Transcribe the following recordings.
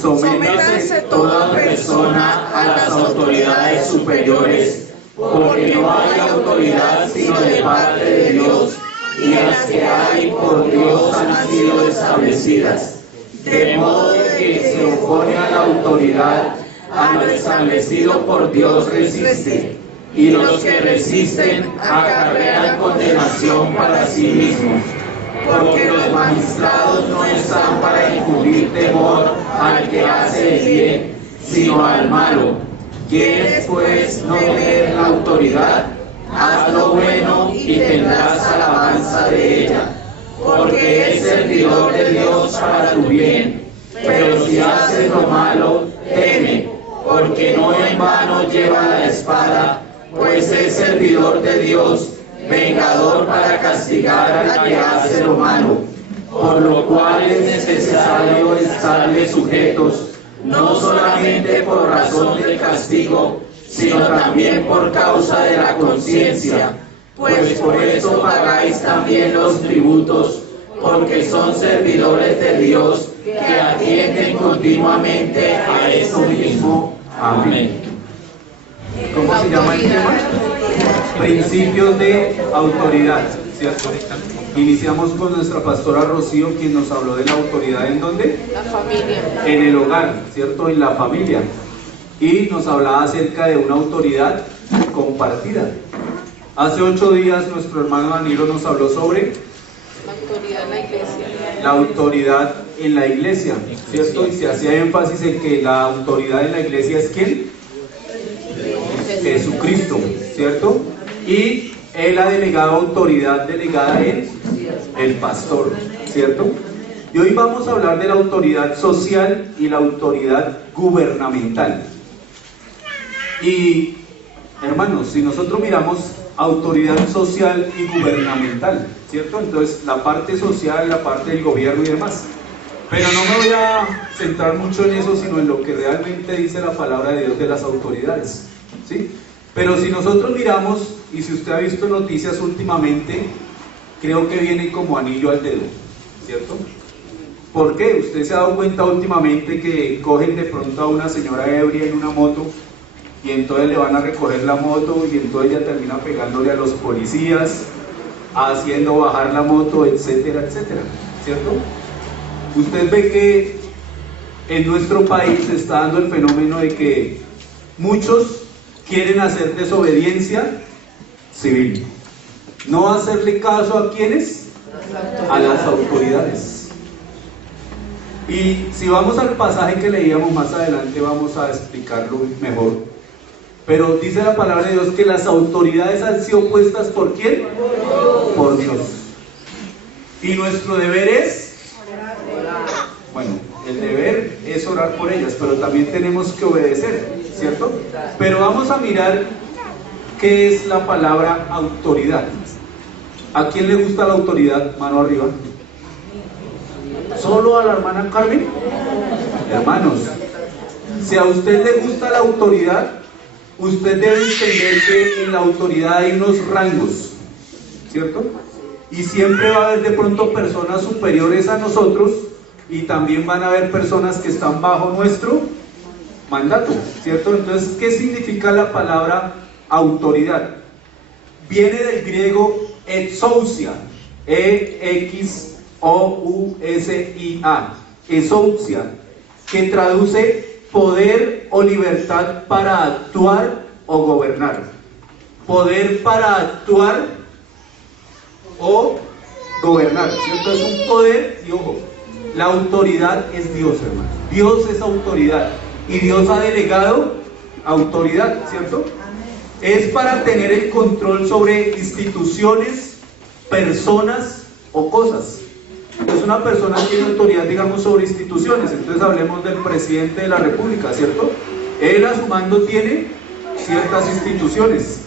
Sométase toda persona a las autoridades superiores, porque no hay autoridad sino de parte de Dios, y las que hay por Dios han sido establecidas. De modo que el que se opone a la autoridad, a lo establecido por Dios resiste, y los que resisten acarrean condenación para sí mismos. Porque los magistrados no están para infundir temor al que hace el bien, sino al malo. ¿Quieres pues no tener la autoridad? Haz lo bueno y tendrás alabanza de ella, porque es servidor de Dios para tu bien. Pero si haces lo malo, teme, porque no en vano lleva la espada, pues es servidor de Dios, vengador para castigar al que hace lo malo, por lo cual es necesario estarle sujetos, no solamente por razón del castigo, sino también por causa de la conciencia, pues por eso pagáis también los tributos, porque son servidores de Dios que atienden continuamente a esto mismo. Amén. ¿Cómo se llama el tema? Principios de autoridad, ¿cierto? Iniciamos con nuestra pastora Rocío, quien nos habló de la autoridad ¿en dónde? La familia. En el hogar, ¿cierto? En la familia. Y nos hablaba acerca de una autoridad compartida. Hace 8 días nuestro hermano Danilo nos habló sobre la autoridad en la iglesia. La autoridad en la iglesia, ¿cierto? Y se hacía énfasis en que la autoridad en la iglesia es ¿quién? Jesucristo, ¿cierto? Y él ha delegado autoridad delegada en el pastor, ¿cierto? Y hoy vamos a hablar de la autoridad social y la autoridad gubernamental. Y, hermanos, si nosotros miramos autoridad social y gubernamental, ¿cierto? Entonces, la parte social, la parte del gobierno y demás. Pero no me voy a centrar mucho en eso, sino en lo que realmente dice la palabra de Dios de las autoridades, ¿sí? Pero si nosotros miramos, y si usted ha visto noticias últimamente, creo que viene como anillo al dedo, ¿cierto? ¿Por qué? Usted se ha dado cuenta últimamente que cogen de pronto a una señora ebria en una moto, y entonces le van a recoger la moto, y entonces ella termina pegándole a los policías, haciendo bajar la moto, etcétera, etcétera, ¿cierto? Usted ve que en nuestro país se está dando el fenómeno de que muchos quieren hacer desobediencia civil, no hacerle caso a quienes, a las autoridades. Y si vamos al pasaje que leíamos más adelante, vamos a explicarlo mejor. Pero dice la palabra de Dios que las autoridades han sido puestas ¿por quién? Por Dios. Y nuestro deber es, bueno, el deber es orar por ellas, pero también tenemos que obedecer, ¿cierto? Pero vamos a mirar qué es la palabra autoridad. ¿A quién le gusta la autoridad? Mano arriba. ¿Solo a la hermana Carmen? Hermanos, si a usted le gusta la autoridad, usted debe entender que en la autoridad hay unos rangos, ¿cierto? Y siempre va a haber de pronto personas superiores a nosotros, y también van a haber personas que están bajo nuestro mandato, ¿cierto? Entonces, ¿qué significa la palabra autoridad? Viene del griego exousia, E-X-O-U-S-I-A, exousia, que traduce poder o libertad para actuar o gobernar. Poder para actuar o gobernar, ¿cierto? Es un poder, y ojo, la autoridad es Dios, hermano. Dios es autoridad, y Dios ha delegado autoridad, ¿cierto? Es para tener el control sobre instituciones, personas o cosas. Entonces una persona tiene autoridad, digamos, sobre instituciones. Entonces hablemos del presidente de la república, ¿cierto? Él a su mando tiene ciertas instituciones.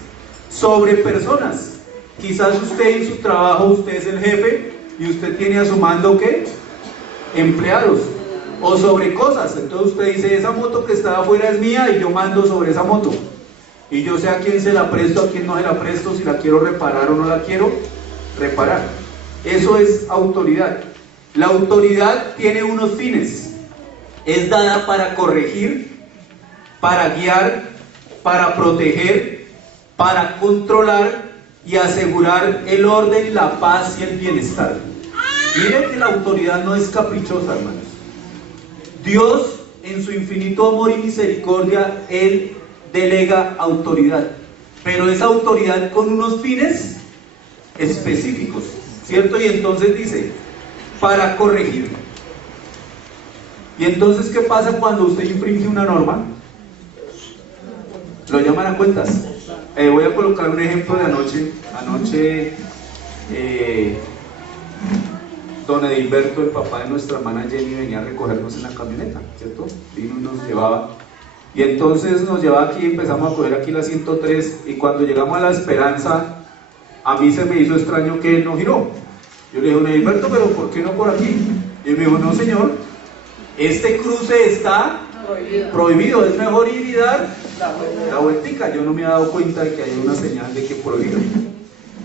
Sobre personas, quizás usted en su trabajo, usted es el jefe y usted tiene a su mando, ¿qué? Empleados. O sobre cosas, entonces usted dice, esa moto que está afuera es mía y yo mando sobre esa moto, y yo sé a quién se la presto, a quién no se la presto, si la quiero reparar o no la quiero reparar. Eso es autoridad. La autoridad tiene unos fines. es dada para corregir, para guiar, para proteger, para controlar y asegurar el orden, la paz y el bienestar. Miren que la autoridad no es caprichosa, hermanos. Dios, en su infinito amor y misericordia, Él delega autoridad, pero es autoridad con unos fines específicos, ¿cierto? Y entonces dice, para corregir. Y entonces, ¿qué pasa cuando usted infringe una norma? Lo llaman a cuentas. Voy a colocar un ejemplo de anoche. Anoche, don Edilberto, el papá de nuestra hermana Jenny, venía a recogernos en la camioneta, ¿cierto? Vino y nos llevaba. Y entonces nos llevaba aquí, empezamos a coger aquí la 103, y cuando llegamos a La Esperanza, a mí se me hizo extraño que él no giró. Yo le dije, don Edilberto, pero ¿por qué no por aquí? Y él me dijo, no señor, este cruce está prohibido, es mejor ir y dar la vueltica. Yo no me he dado cuenta de que hay una señal de que prohibido.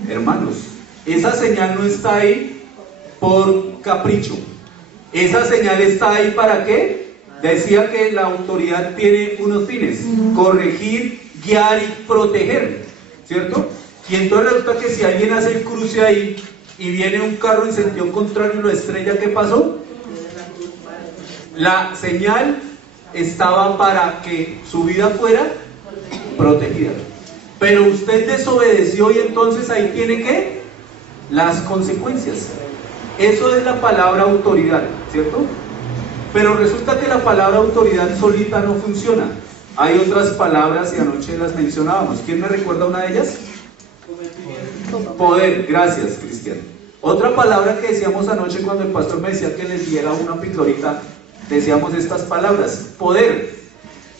Hermanos, esa señal no está ahí por capricho. Esa señal está ahí ¿para qué? Decía que la autoridad tiene unos fines: corregir, guiar y proteger, ¿cierto? Y entonces resulta que si alguien hace el cruce ahí y viene un carro en sentido contrario y lo estrella, ¿qué pasó? La señal estaba para que su vida fuera protegida, pero usted desobedeció y entonces ahí tiene que las consecuencias. Eso es la palabra autoridad, ¿cierto? Pero resulta que la palabra autoridad solita no funciona. Hay otras palabras y anoche las mencionábamos. ¿Quién me recuerda una de ellas? Poder. Gracias, Cristian. Otra palabra que decíamos anoche cuando el pastor me decía que les diera una pildorita, decíamos estas palabras: poder.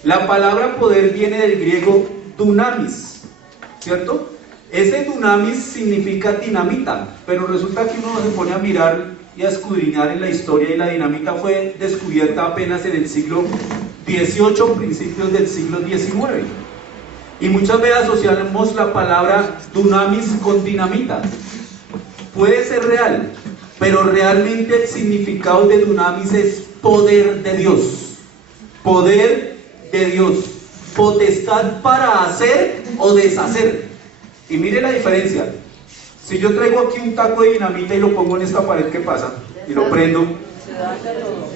La palabra poder viene del griego dunamis, ¿cierto? Ese dunamis significa dinamita, pero resulta que uno se pone a mirar y a escudriñar en la historia, y la dinamita fue descubierta apenas en el siglo XVIII, principios del siglo XIX. Y muchas veces asociamos la palabra dunamis con dinamita. Puede ser real, pero realmente el significado de dunamis es poder de Dios. Poder de Dios. Potestad para hacer o deshacer. Y mire la diferencia. Si yo traigo aquí un taco de dinamita y lo pongo en esta pared, ¿qué pasa? Y lo prendo.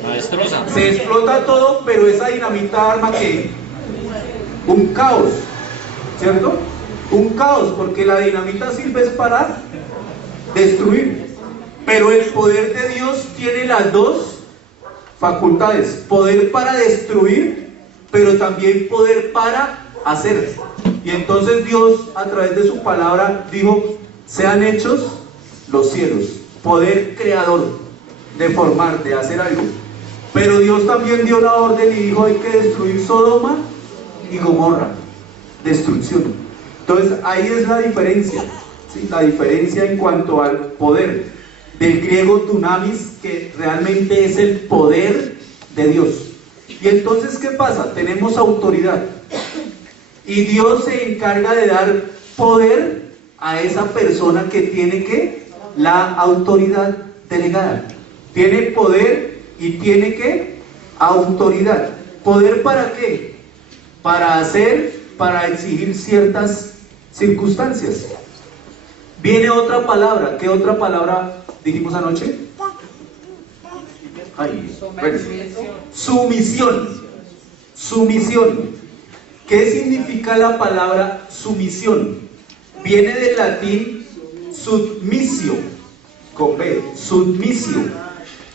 La destroza. Se explota todo, pero esa dinamita arma ¿qué? Un caos, ¿cierto? Un caos, porque la dinamita sirve es para destruir. Pero el poder de Dios tiene las dos facultades: poder para destruir, pero también poder para hacer. Y entonces Dios, a través de su palabra, dijo: sean hechos los cielos. Poder creador de formar, de hacer algo. Pero Dios también dio la orden y dijo: hay que destruir Sodoma y Gomorra. Destrucción. Entonces ahí es la diferencia, ¿sí? La diferencia en cuanto al poder, del griego dunamis, que realmente es el poder de Dios. Y entonces, ¿qué pasa? Tenemos autoridad, y Dios se encarga de dar poder a esa persona que tiene la autoridad delegada. Tiene poder y tiene autoridad. ¿Poder para qué? Para hacer, para exigir ciertas circunstancias. Viene otra palabra. ¿Qué otra palabra dijimos anoche? Bueno. Sumisión. Sumisión. ¿Qué significa la palabra sumisión? Viene del latín submissio, con B, submissio,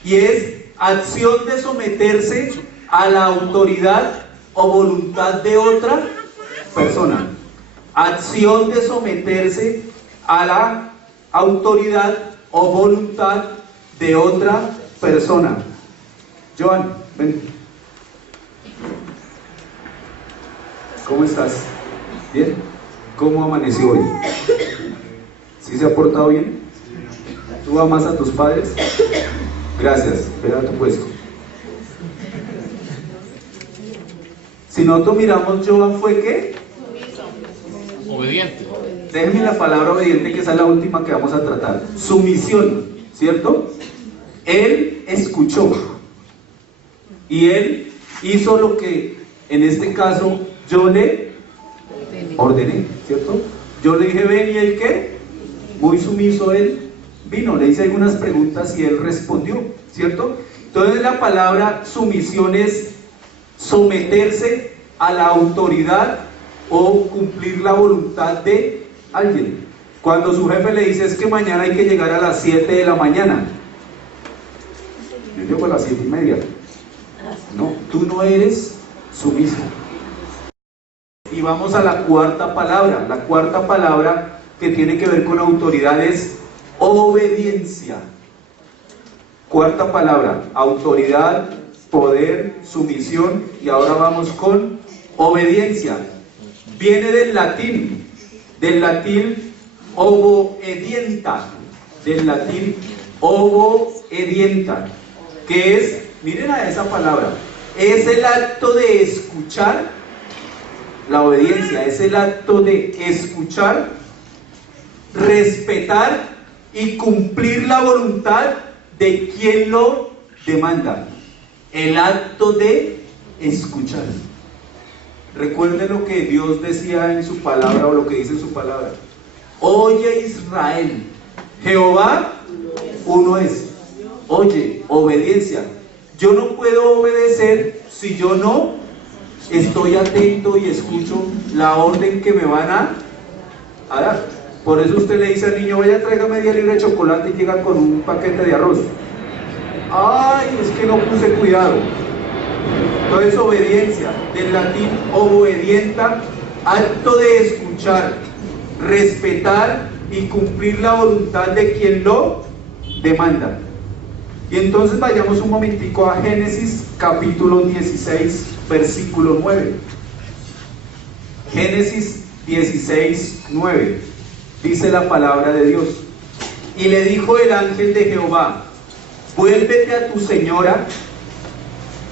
y es acción de someterse a la autoridad o voluntad de otra persona. Acción de someterse a la autoridad o voluntad de otra persona. Joan, ven. ¿Cómo estás? ¿Bien? ¿Cómo amaneció hoy? ¿Sí se ha portado bien? ¿Tú amas a tus padres? Gracias, ve a tu puesto. Si nosotros miramos, Joan fue ¿qué? Obediente. Déjenme la palabra obediente, que esa es la última que vamos a tratar. Sumisión, ¿cierto? Él escuchó. Y él hizo lo que en este caso yo le ordené, ¿cierto? Yo le dije ven y él ¿qué? Muy sumiso él vino, le hice algunas preguntas y él respondió, ¿cierto? Entonces la palabra sumisión es someterse a la autoridad o cumplir la voluntad de alguien. Cuando su jefe le dice es que mañana hay que llegar a las 7 de la mañana, yo llego a las 7:30. No, tú no eres sumiso. Y vamos a la cuarta palabra. La cuarta palabra que tiene que ver con autoridad es obediencia. Cuarta palabra, autoridad, poder, sumisión, y ahora vamos con obediencia. Viene del latín obedienta, que es, miren a esa palabra, es el acto de escuchar. La obediencia es el acto de escuchar, respetar y cumplir la voluntad de quien lo demanda. El acto de escuchar. Recuerden lo que Dios decía en su palabra, o lo que dice en su palabra. Oye Israel, Jehová uno es. Oye, obediencia. Yo no puedo obedecer si yo no estoy atento y escucho la orden que me van a dar. Por eso usted le dice al niño, vaya, traiga media libra de chocolate, y llega con un paquete de arroz. Ay, es que no puse cuidado. Entonces obediencia, del latín obedienta, acto de escuchar, respetar y cumplir la voluntad de quien lo demanda. Y entonces vayamos un momentico a Génesis capítulo 16, versículo 9. Génesis 16, 9. Dice la palabra de Dios. Y le dijo el ángel de Jehová, vuélvete a tu señora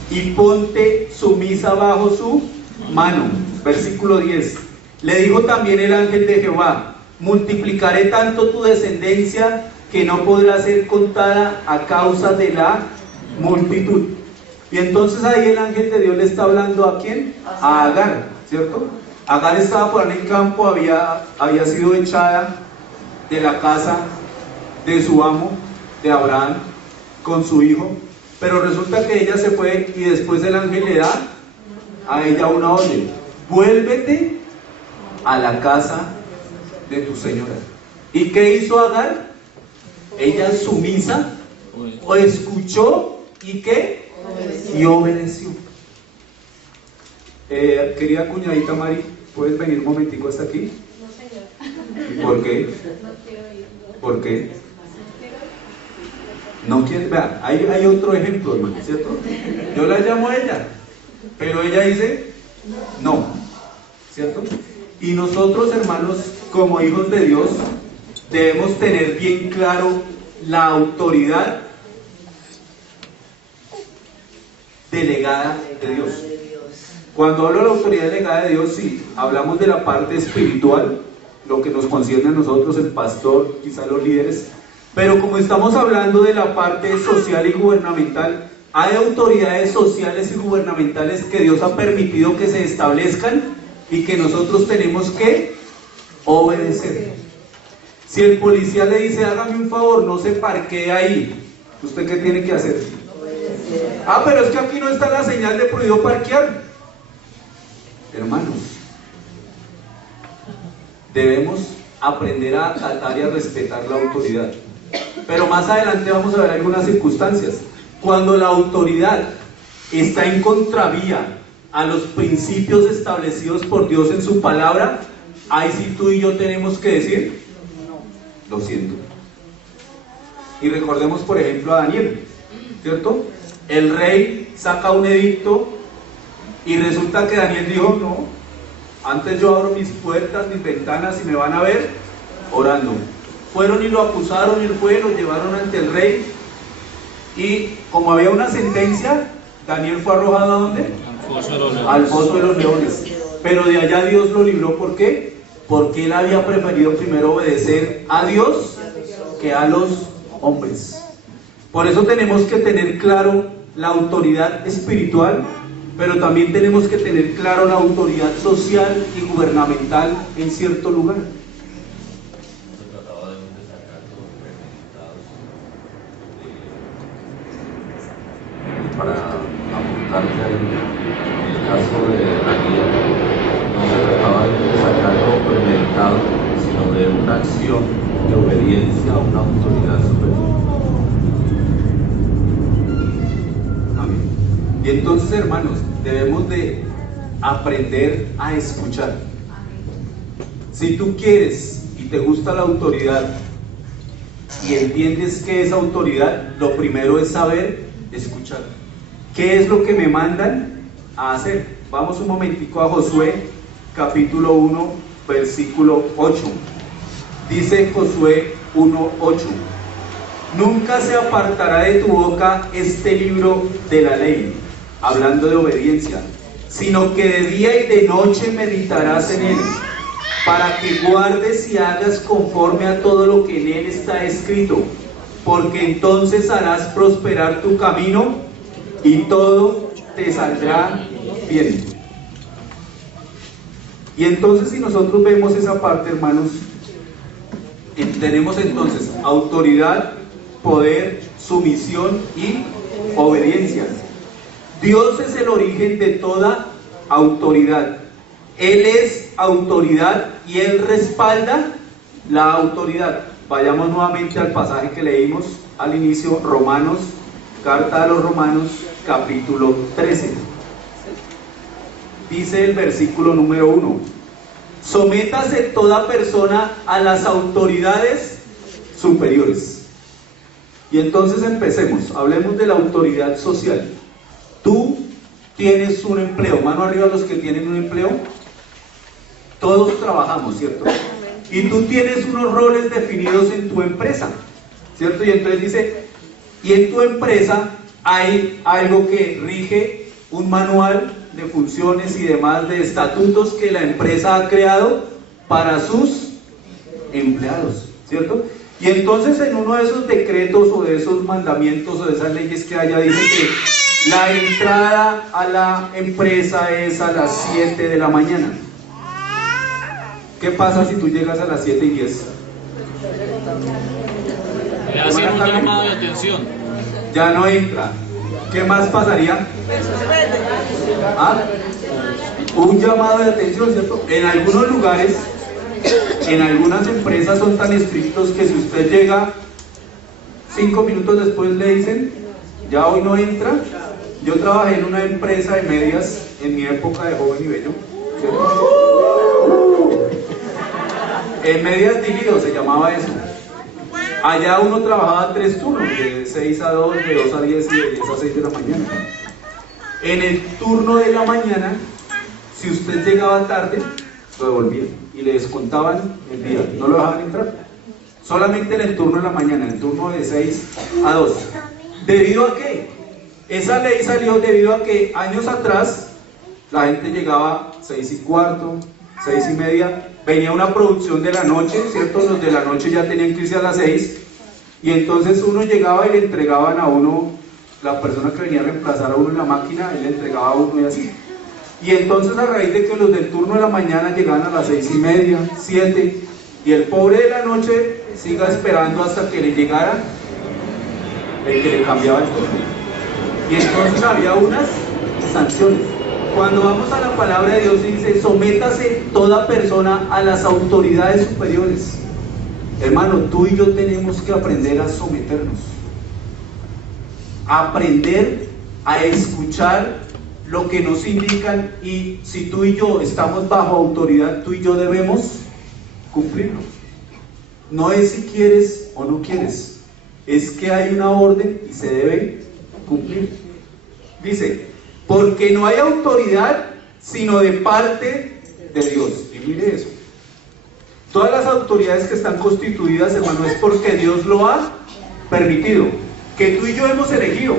y ponte sumisa bajo su mano. Versículo 10. Le dijo también el ángel de Jehová, multiplicaré tanto tu descendencia que no podrá ser contada a causa de la multitud. Y entonces ahí el ángel de Dios le está hablando ¿a quién? A Agar, ¿cierto? Agar estaba por ahí en el campo, había sido echada de la casa de su amo, de Abraham, con su hijo. Pero resulta que ella se fue y después el ángel le da a ella una orden: vuélvete a la casa de tu señora. ¿Y qué hizo Agar? Ella sumisa, o escuchó y ¿qué? Y obedeció. Querida cuñadita Mari, ¿puedes venir un momentico hasta aquí? No, señor. ¿Por qué? No quiero ir. ¿Por qué? No quiere, vea, hay otro ejemplo, hermano, ¿cierto? Yo la llamo a ella, pero ella dice no, ¿cierto? Y nosotros, hermanos, como hijos de Dios, debemos tener bien claro la autoridad delegada de Dios. Cuando hablo de la autoridad delegada de Dios, sí, hablamos de la parte espiritual, lo que nos concierne a nosotros, el pastor, quizá los líderes. Pero como estamos hablando de la parte social y gubernamental, hay autoridades sociales y gubernamentales que Dios ha permitido que se establezcan y que nosotros tenemos que obedecer. Si el policía le dice, hágame un favor, no se parquee ahí, ¿usted qué tiene que hacer? Ah, pero es que aquí no está la señal de prohibido parquear. Hermanos, debemos aprender a acatar y a respetar la autoridad. Pero más adelante vamos a ver algunas circunstancias. Cuando la autoridad está en contravía a los principios establecidos por Dios en su palabra, ahí sí tú y yo tenemos que decir, no, lo siento. Y recordemos por ejemplo a Daniel, ¿cierto? El rey saca un edicto y resulta que Daniel dijo, no, antes yo abro mis puertas, mis ventanas y me van a ver orando. Fueron y lo acusaron, y él fue, lo llevaron ante el rey, y como había una sentencia, Daniel fue arrojado ¿a dónde? Al foso de los leones. Pero de allá Dios lo libró. ¿Por qué? Porque él había preferido primero obedecer a Dios que a los hombres. Por eso tenemos que tener claro la autoridad espiritual, pero también tenemos que tener claro la autoridad social y gubernamental en cierto lugar. Para apuntarte ahí, en el caso de la guía, no se trataba de sacar algo premeditado, sino de una acción de obediencia a una autoridad superior. Amén. Y entonces, hermanos, debemos de aprender a escuchar. Si tú quieres y te gusta la autoridad y entiendes qué es autoridad, lo primero es saber escuchar. ¿Qué es lo que me mandan a hacer? Vamos un momentico a Josué, capítulo 1, versículo 8. Dice Josué 1:8: nunca se apartará de tu boca este libro de la ley, hablando de obediencia, sino que de día y de noche meditarás en él, para que guardes y hagas conforme a todo lo que en él está escrito, porque entonces harás prosperar tu camino y todo te saldrá bien. Y entonces, si nosotros vemos esa parte, hermanos, tenemos entonces autoridad, poder, sumisión y obediencia. Dios es el origen de toda autoridad. Él es autoridad y Él respalda la autoridad. Vayamos nuevamente al pasaje que leímos al inicio, Romanos, carta a los Romanos, capítulo 13. Dice el versículo número 1: sométase toda persona a las autoridades superiores. Y entonces empecemos, hablemos de la autoridad social. Tú tienes un empleo, mano arriba los que tienen un empleo. Todos trabajamos, ¿cierto? Y tú tienes unos roles definidos en tu empresa, ¿cierto? Y entonces dice, y en tu empresa hay algo que rige, un manual de funciones y demás, de estatutos que la empresa ha creado para sus empleados, ¿cierto? Y entonces en uno de esos decretos o de esos mandamientos o de esas leyes que haya, dice que la entrada a la empresa es a las 7 de la mañana. ¿Qué pasa si tú llegas a las 7:10? Le hacen un llamado de atención. Ya no entra. ¿Qué más pasaría? ¿Ah? Un llamado de atención, ¿cierto? En algunos lugares, en algunas empresas son tan estrictos que si usted llega 5 minutos después le dicen, ya hoy no entra. Yo trabajé en una empresa de medias en mi época de joven y bello, ¿cierto? En medias Dilido se llamaba eso. Allá uno trabajaba 3 turnos, de 6 a 2, de 2 a 10 y de 10 a 6 de la mañana. En el turno de la mañana, si usted llegaba tarde, lo devolvían y le descontaban el día, no lo dejaban entrar. Solamente en el turno de la mañana, en el turno de 6 a 2. ¿Debido a qué? Esa ley salió debido a que años atrás la gente llegaba 6:15, 6:30, venía una producción de la noche, ¿cierto? Los de la noche ya tenían que irse a las 6, y entonces uno llegaba y le entregaban a uno, la persona que venía a reemplazar a uno en la máquina, él le entregaba a uno y así. Y entonces, a raíz de que los del turno de la mañana llegaban a las 6:30, 7, y el pobre de la noche siga esperando hasta que le llegara el que le cambiaba el turno. Y entonces había unas sanciones. Cuando vamos a la palabra de Dios dice, sométase toda persona a las autoridades superiores. Hermano, tú y yo tenemos que aprender a someternos. Aprender a escuchar lo que nos indican, y si tú y yo estamos bajo autoridad, tú y yo debemos cumplirlo. No es si quieres o no quieres, es que hay una orden y se debe cumplir. Dice, porque no hay autoridad sino de parte de Dios. Y mire eso. Todas las autoridades que están constituidas, hermano, es porque Dios lo ha permitido, que tú y yo hemos elegido,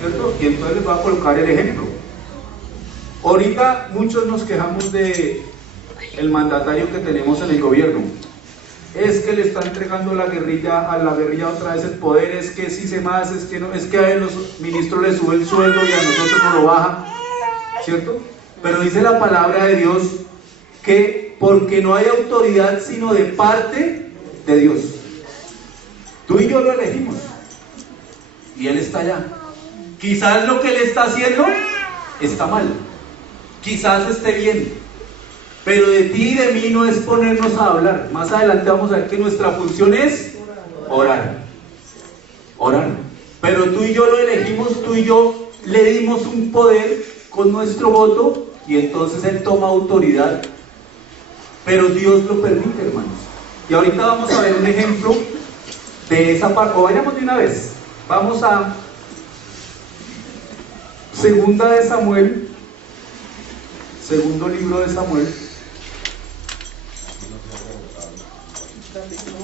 ¿cierto? Y entonces les voy a colocar el ejemplo. Ahorita muchos nos quejamos de el mandatario que tenemos en el gobierno. es que le está entregando a la guerrilla otra vez el poder, es que si se más, es que no, es que a los ministros les sube el sueldo y a nosotros no lo baja, ¿cierto? Pero dice la palabra de Dios que porque no hay autoridad sino de parte de Dios. Tú y yo lo elegimos y Él está allá. Quizás lo que Él está haciendo está mal, quizás esté bien, pero de ti y de mí no es ponernos a hablar. Más adelante vamos a ver que nuestra función es orar. Pero tú y yo lo elegimos, tú y yo le dimos un poder con nuestro voto y entonces Él toma autoridad. Pero Dios lo permite, hermanos. Y ahorita vamos a ver un ejemplo de esa parte. O vayamos de una vez. Vamos a Segunda de Samuel, segundo libro de Samuel.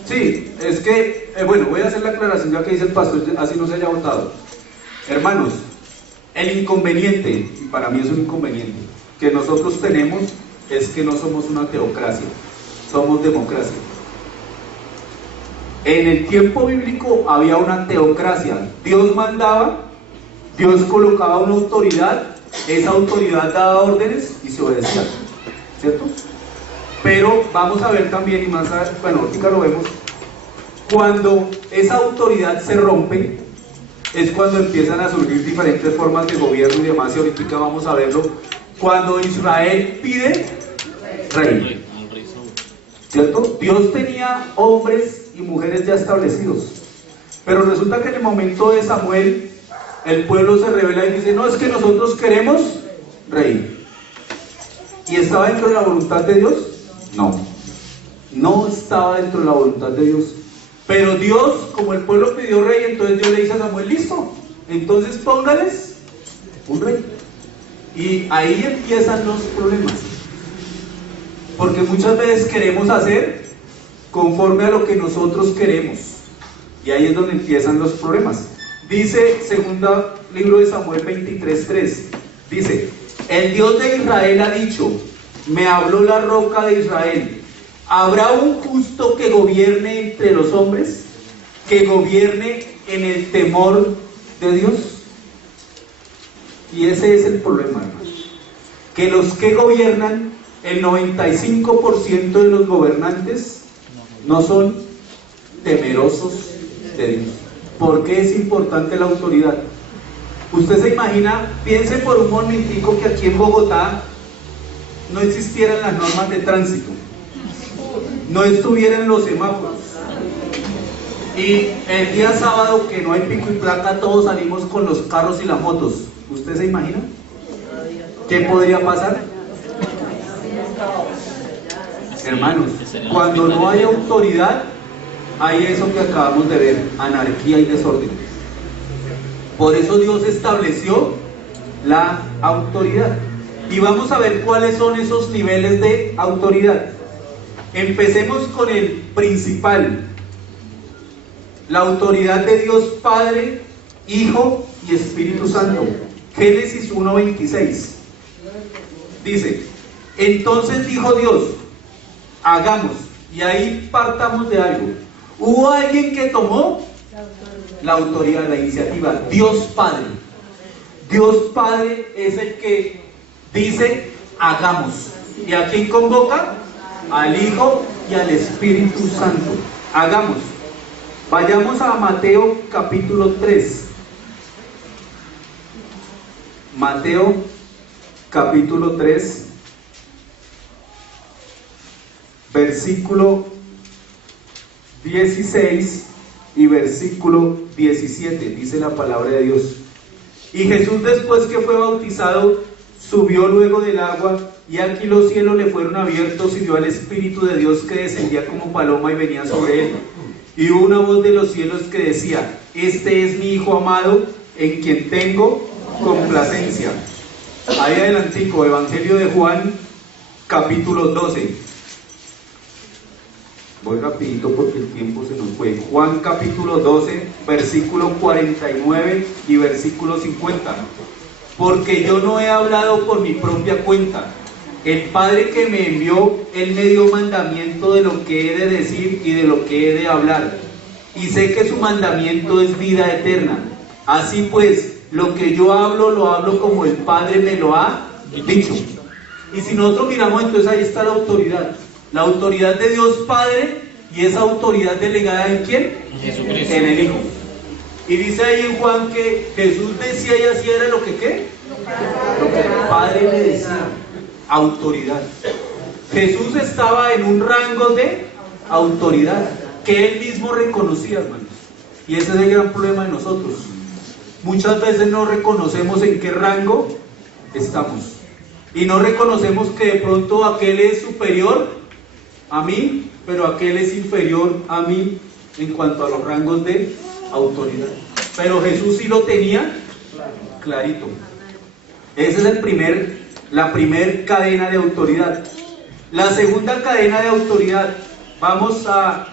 Sí, es que, bueno, voy a hacer la aclaración ya que dice el pastor, así no se haya votado. Hermanos, el inconveniente, y para mí es un inconveniente, que nosotros tenemos es que no somos una teocracia, somos democracia. En el tiempo bíblico había una teocracia, Dios mandaba, Dios colocaba una autoridad, esa autoridad daba órdenes y se obedecía, ¿cierto? Pero vamos a ver también, y más adelante, bueno, ahorita lo vemos, cuando esa autoridad se rompe, es cuando empiezan a surgir diferentes formas de gobierno y demás, y ahorita vamos a verlo, cuando Israel pide rey, ¿cierto? Dios tenía hombres y mujeres ya establecidos, pero resulta que en el momento de Samuel, el pueblo se revela y dice, no, es que nosotros queremos rey. ¿Y estaba dentro de la voluntad de Dios? No estaba dentro de la voluntad de Dios. Pero Dios, como el pueblo pidió rey, entonces Dios le dice a Samuel, listo, entonces póngales un rey. Y ahí empiezan los problemas, porque muchas veces queremos hacer conforme a lo que nosotros queremos, y ahí es donde empiezan los problemas. Dice segundo libro de Samuel 23:3, dice, el Dios de Israel ha dicho, me habló la roca de Israel, ¿habrá un justo que gobierne entre los hombres? ¿Que gobierne en el temor de Dios? Y ese es el problema, hermanos, que los que gobiernan, el 95% de los gobernantes no son temerosos de Dios. ¿Por qué es importante la autoridad? Usted se imagina, piense por un momentico que aquí en Bogotá no existieran las normas de tránsito, no estuvieran los semáforos, y el día sábado que no hay pico y placa todos salimos con los carros y las motos. ¿Usted se imagina? ¿Qué podría pasar? Hermanos, cuando no hay autoridad, hay eso que acabamos de ver, anarquía y desorden. Por eso Dios estableció la autoridad. Y vamos a ver cuáles son esos niveles de autoridad. Empecemos con el principal. La autoridad de Dios Padre, Hijo y Espíritu Santo. Génesis 1:26. Dice, entonces dijo Dios, hagamos. Y ahí partamos de algo. Hubo alguien que tomó la autoridad, la iniciativa, Dios Padre. Dios Padre es el que dice, hagamos. ¿Y a quién convoca? Al Hijo y al Espíritu Santo. Hagamos. Vayamos a Mateo capítulo 3. Mateo capítulo 3, versículo 16 y versículo 17, dice la palabra de Dios. Y Jesús, después que fue bautizado, subió luego del agua, y aquí los cielos le fueron abiertos, y vio al Espíritu de Dios que descendía como paloma y venía sobre él. Y hubo una voz de los cielos que decía, este es mi Hijo amado, en quien tengo complacencia. Ahí adelantico, Evangelio de Juan, capítulo 12. Voy rapidito porque el tiempo se nos fue. Juan capítulo 12, versículo 49 y versículo 50. Porque yo no he hablado por mi propia cuenta. El Padre que me envió, Él me dio mandamiento de lo que he de decir y de lo que he de hablar. Y sé que su mandamiento es vida eterna. Así pues, lo que yo hablo, lo hablo como el Padre me lo ha dicho. Y si nosotros miramos, entonces ahí está la autoridad. La autoridad de Dios Padre, y esa autoridad delegada ¿en quién? Jesucristo. En el Hijo. Y dice ahí en Juan que Jesús decía y así era lo que ¿qué? Lo que el Padre le decía. Autoridad. Jesús estaba en un rango de autoridad que Él mismo reconocía, hermanos. Y ese es el gran problema de nosotros. Muchas veces no reconocemos en qué rango estamos. Y no reconocemos que de pronto aquel es superior a mí, pero aquel es inferior a mí en cuanto a los rangos de autoridad. Pero Jesús sí lo tenía clarito. Esa es la primer cadena de autoridad. La segunda cadena de autoridad, vamos a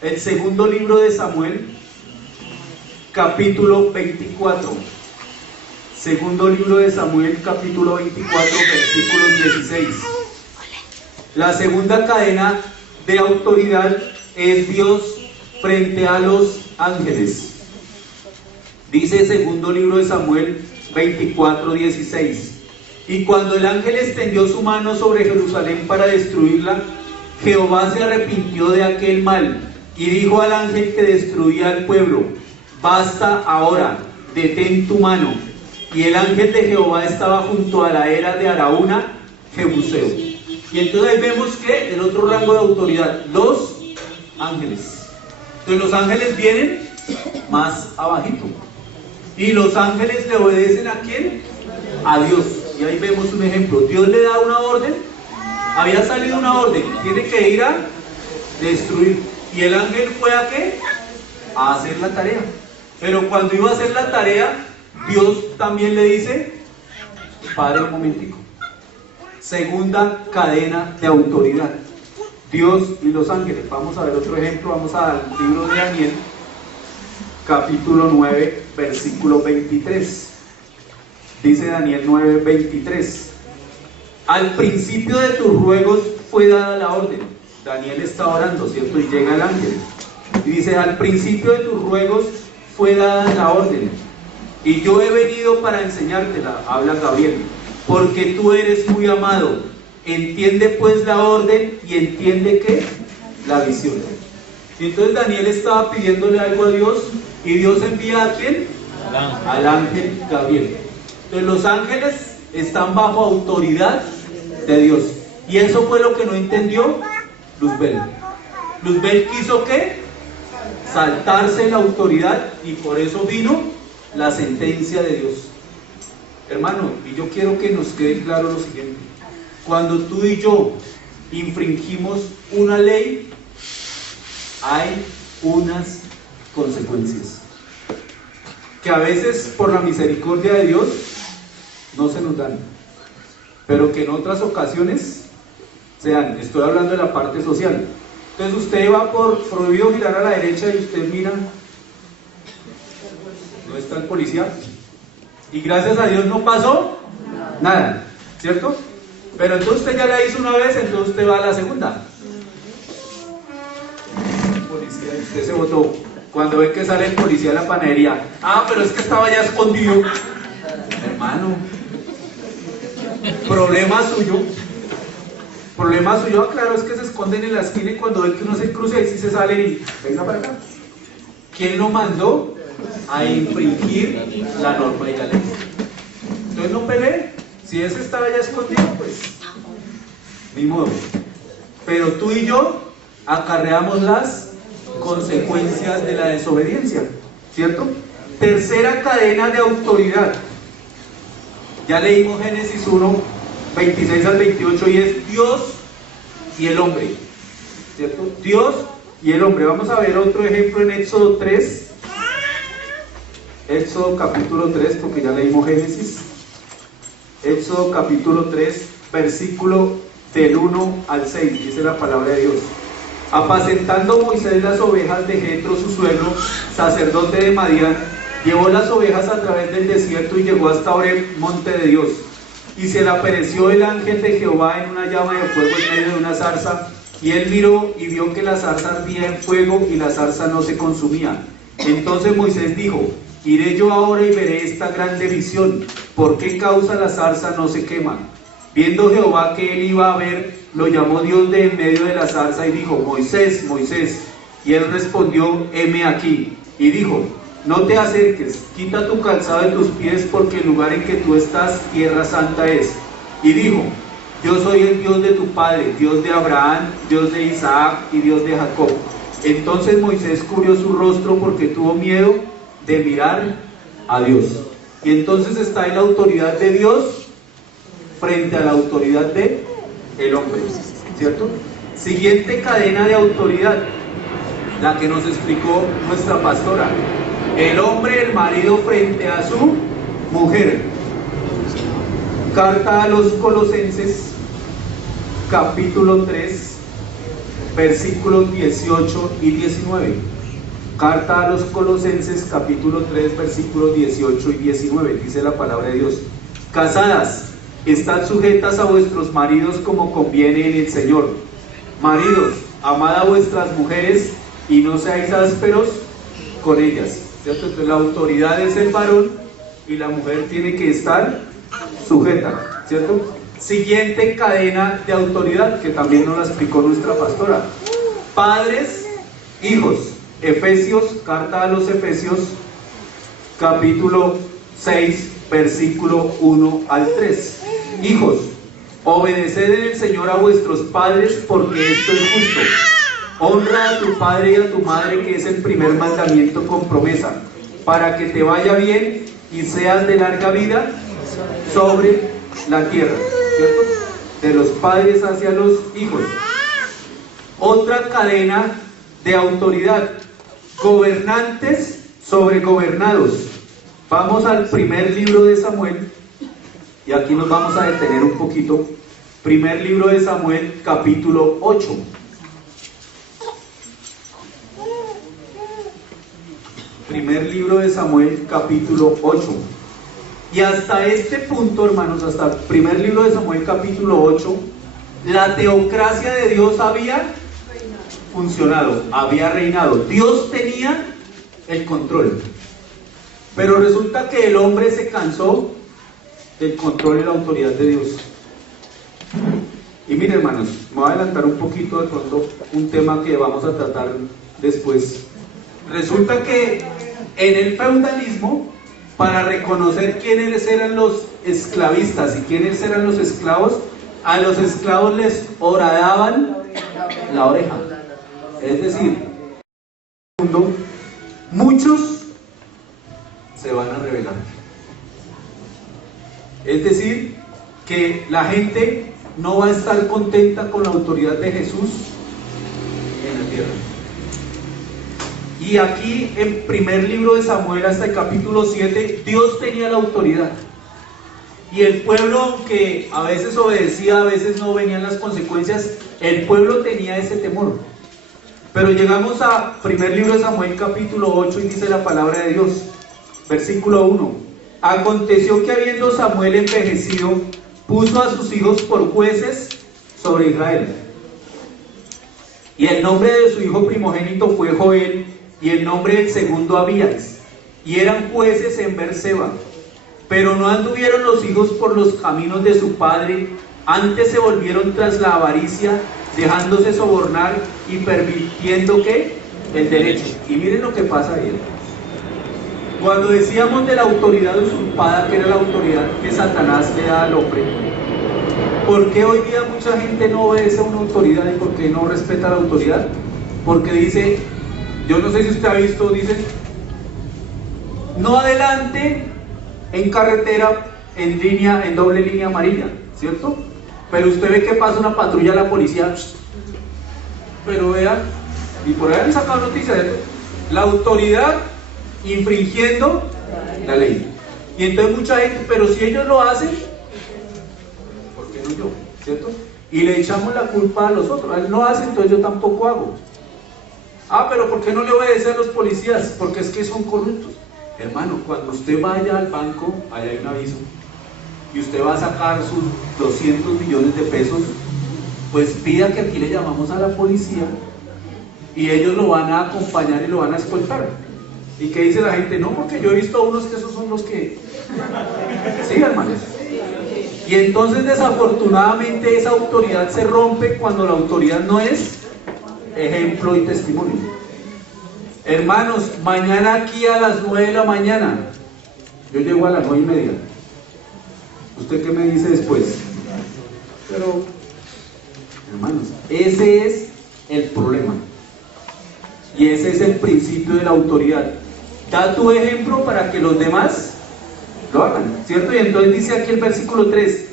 el segundo libro de Samuel, capítulo 24. Segundo libro de Samuel, capítulo 24, versículos 16. La segunda cadena de autoridad es Dios frente a los ángeles. Dice segundo libro de Samuel 24, 16. Y cuando el ángel extendió su mano sobre Jerusalén para destruirla, Jehová se arrepintió de aquel mal y dijo al ángel que destruía al pueblo: basta ahora, detén tu mano. Y el ángel de Jehová estaba junto a la era de Araúna, Jebuseo. Y entonces ahí vemos que el otro rango de autoridad, los ángeles. Entonces los ángeles vienen más abajito. Y los ángeles le obedecen ¿a quién? A Dios. Y ahí vemos un ejemplo. Dios le da una orden. Había salido una orden. Tiene que ir a destruir. Y el ángel fue ¿a qué? A hacer la tarea. Pero cuando iba a hacer la tarea, Dios también le dice: pare un momentico. Segunda cadena de autoridad, Dios y los ángeles. Vamos a ver otro ejemplo. Vamos al libro de Daniel, capítulo 9, versículo 23. Dice Daniel 9, 23. Al principio de tus ruegos fue dada la orden. Daniel está orando, ¿cierto? Y llega el ángel y dice: al principio de tus ruegos fue dada la orden, y yo he venido para enseñártela. Habla Gabriel, porque tú eres muy amado. Entiende pues la orden y entiende ¿qué? La visión. Y entonces Daniel estaba pidiéndole algo a Dios, y Dios envía ¿a quién? Al ángel Gabriel. Entonces los ángeles están bajo autoridad de Dios. Y eso fue lo que no entendió Luzbel. Luzbel quiso ¿qué? Saltarse la autoridad, y por eso vino la sentencia de Dios. Hermano, y yo quiero que nos quede claro lo siguiente: cuando tú y yo infringimos una ley, hay unas consecuencias que a veces por la misericordia de Dios no se nos dan, pero que en otras ocasiones se dan. Estoy hablando de la parte social. Entonces usted va por prohibido mirar a la derecha y usted mira, no está el policía, y gracias a Dios no pasó nada, ¿cierto? Pero entonces usted ya la hizo una vez, entonces usted va a la segunda. El policía, y usted se botó. Cuando ve que sale el policía de la panadería: ah, pero es que estaba ya escondido. Hermano, problema suyo. Problema suyo. Claro, es que se esconden en la esquina, y cuando ven que uno se cruza, ahí sí se salen y venga para acá. ¿Quién lo mandó a infringir la norma y la ley? Entonces no pelee. Si ese estaba ya escondido, pues ni modo. Pero tú y yo acarreamos las consecuencias de la desobediencia, ¿cierto? Tercera cadena de autoridad. Ya leímos Génesis 1, 26 al 28, y es Dios y el hombre, ¿cierto? Dios y el hombre. Vamos a ver otro ejemplo en Éxodo 3. Éxodo capítulo 3, porque ya leímos Génesis. Éxodo capítulo 3, versículo del 1 al 6, dice la palabra de Dios: apacentando Moisés las ovejas de Jetro su suegro, sacerdote de Madián, llevó las ovejas a través del desierto y llegó hasta Oreb, monte de Dios. y se le apareció el ángel de Jehová en una llama de fuego en medio de una zarza, y él miró y vio que la zarza ardía en fuego y la zarza no se consumía. Entonces Moisés dijo: iré yo ahora y veré esta grande visión, ¿por qué causa la zarza no se quema? Viendo Jehová que él iba a ver, lo llamó Dios de en medio de la zarza y dijo: Moisés, Moisés. Y él respondió: heme aquí. Y dijo: no te acerques, quita tu calzado de tus pies, porque el lugar en que tú estás, tierra santa es. Y dijo: yo soy el Dios de tu padre, Dios de Abraham, Dios de Isaac y Dios de Jacob. Entonces Moisés cubrió su rostro porque tuvo miedo de mirar a Dios. Y entonces está en la autoridad de Dios frente a la autoridad de el hombre, ¿cierto? Siguiente cadena de autoridad, la que nos explicó nuestra pastora: el hombre, el marido frente a su mujer. Carta a los Colosenses, capítulo 3, versículos 18 y 19. Carta a los Colosenses, capítulo 3, versículos 18 y 19. Dice la palabra de Dios: casadas, estad sujetas a vuestros maridos como conviene en el Señor. Maridos, amad a vuestras mujeres y no seáis ásperos con ellas, ¿cierto? Entonces la autoridad es el varón y la mujer tiene que estar sujeta, ¿cierto? Siguiente cadena de autoridad, que también nos la explicó nuestra pastora: padres, hijos. Efesios, carta a los Efesios, capítulo 6, versículo 1 al 3. Hijos, obedeced en el Señor a vuestros padres, porque esto es justo. Honra a tu padre y a tu madre, que es el primer mandamiento con promesa, para que te vaya bien y seas de larga vida sobre la tierra, ¿cierto? De los padres hacia los hijos. Otra cadena de autoridad: gobernantes sobre gobernados. Vamos al primer libro de Samuel, y aquí nos vamos a detener un poquito. Primer libro de Samuel, capítulo 8. Primer libro de Samuel, capítulo 8. Y hasta este punto, hermanos, hasta el primer libro de Samuel, capítulo 8, la teocracia de Dios había funcionado, había reinado. Dios tenía el control. Pero resulta que el hombre se cansó del control y la autoridad de Dios. Y miren, hermanos, me voy a adelantar un poquito, de pronto, un tema que vamos a tratar después. Resulta que en el feudalismo, para reconocer quiénes eran los esclavistas y quiénes eran los esclavos, a los esclavos les horadaban la oreja. Es decir, muchos se van a rebelar. Es decir, que la gente no va a estar contenta con la autoridad de Jesús en la tierra. Y aquí, en primer libro de Samuel, hasta el capítulo 7, Dios tenía la autoridad. Y el pueblo, aunque a veces obedecía, a veces no venían las consecuencias, el pueblo tenía ese temor. Pero llegamos a primer libro de Samuel, capítulo 8, y dice la palabra de Dios, versículo 1. Aconteció que habiendo Samuel envejecido, puso a sus hijos por jueces sobre Israel. Y el nombre de su hijo primogénito fue Joel, y el nombre del segundo Abías, y eran jueces en Berseba. Pero no anduvieron los hijos por los caminos de su padre, antes se volvieron tras la avaricia, dejándose sobornar y permitiendo que el derecho. Y miren lo que pasa ahí. Cuando decíamos de la autoridad usurpada, que era la autoridad que Satanás le da al hombre, ¿por qué hoy día mucha gente no obedece a una autoridad y por qué no respeta la autoridad? Porque dice, yo no sé si usted ha visto, dice, no adelante en carretera en línea, en doble línea amarilla, ¿cierto? Pero usted ve que pasa una patrulla de la policía, pero vean, y por ahí han sacado noticias, la autoridad infringiendo la ley. Y entonces mucha gente, pero si ellos lo hacen, ¿por qué no yo? ¿Cierto? Y le echamos la culpa a los otros. Él no hace, entonces yo tampoco hago. Ah, pero ¿por qué no le obedece a los policías? Porque es que son corruptos. Hermano, cuando usted vaya al banco, allá hay un aviso. y usted va a sacar sus 200 millones de pesos, pues pida que aquí le llamamos a la policía y ellos lo van a acompañar y lo van a escoltar. ¿Y qué dice la gente? No, porque yo he visto a unos que esos son los que... Sí, hermanos. Y entonces desafortunadamente esa autoridad se rompe cuando la autoridad no es ejemplo y testimonio. Hermanos, mañana aquí a las 9 de la mañana, yo llego a las 9:30. ¿Usted qué me dice después? Pero, hermanos, ese es el problema. Y ese es el principio de la autoridad. Da tu ejemplo para que los demás lo hagan, ¿cierto? Y entonces dice aquí el versículo 3,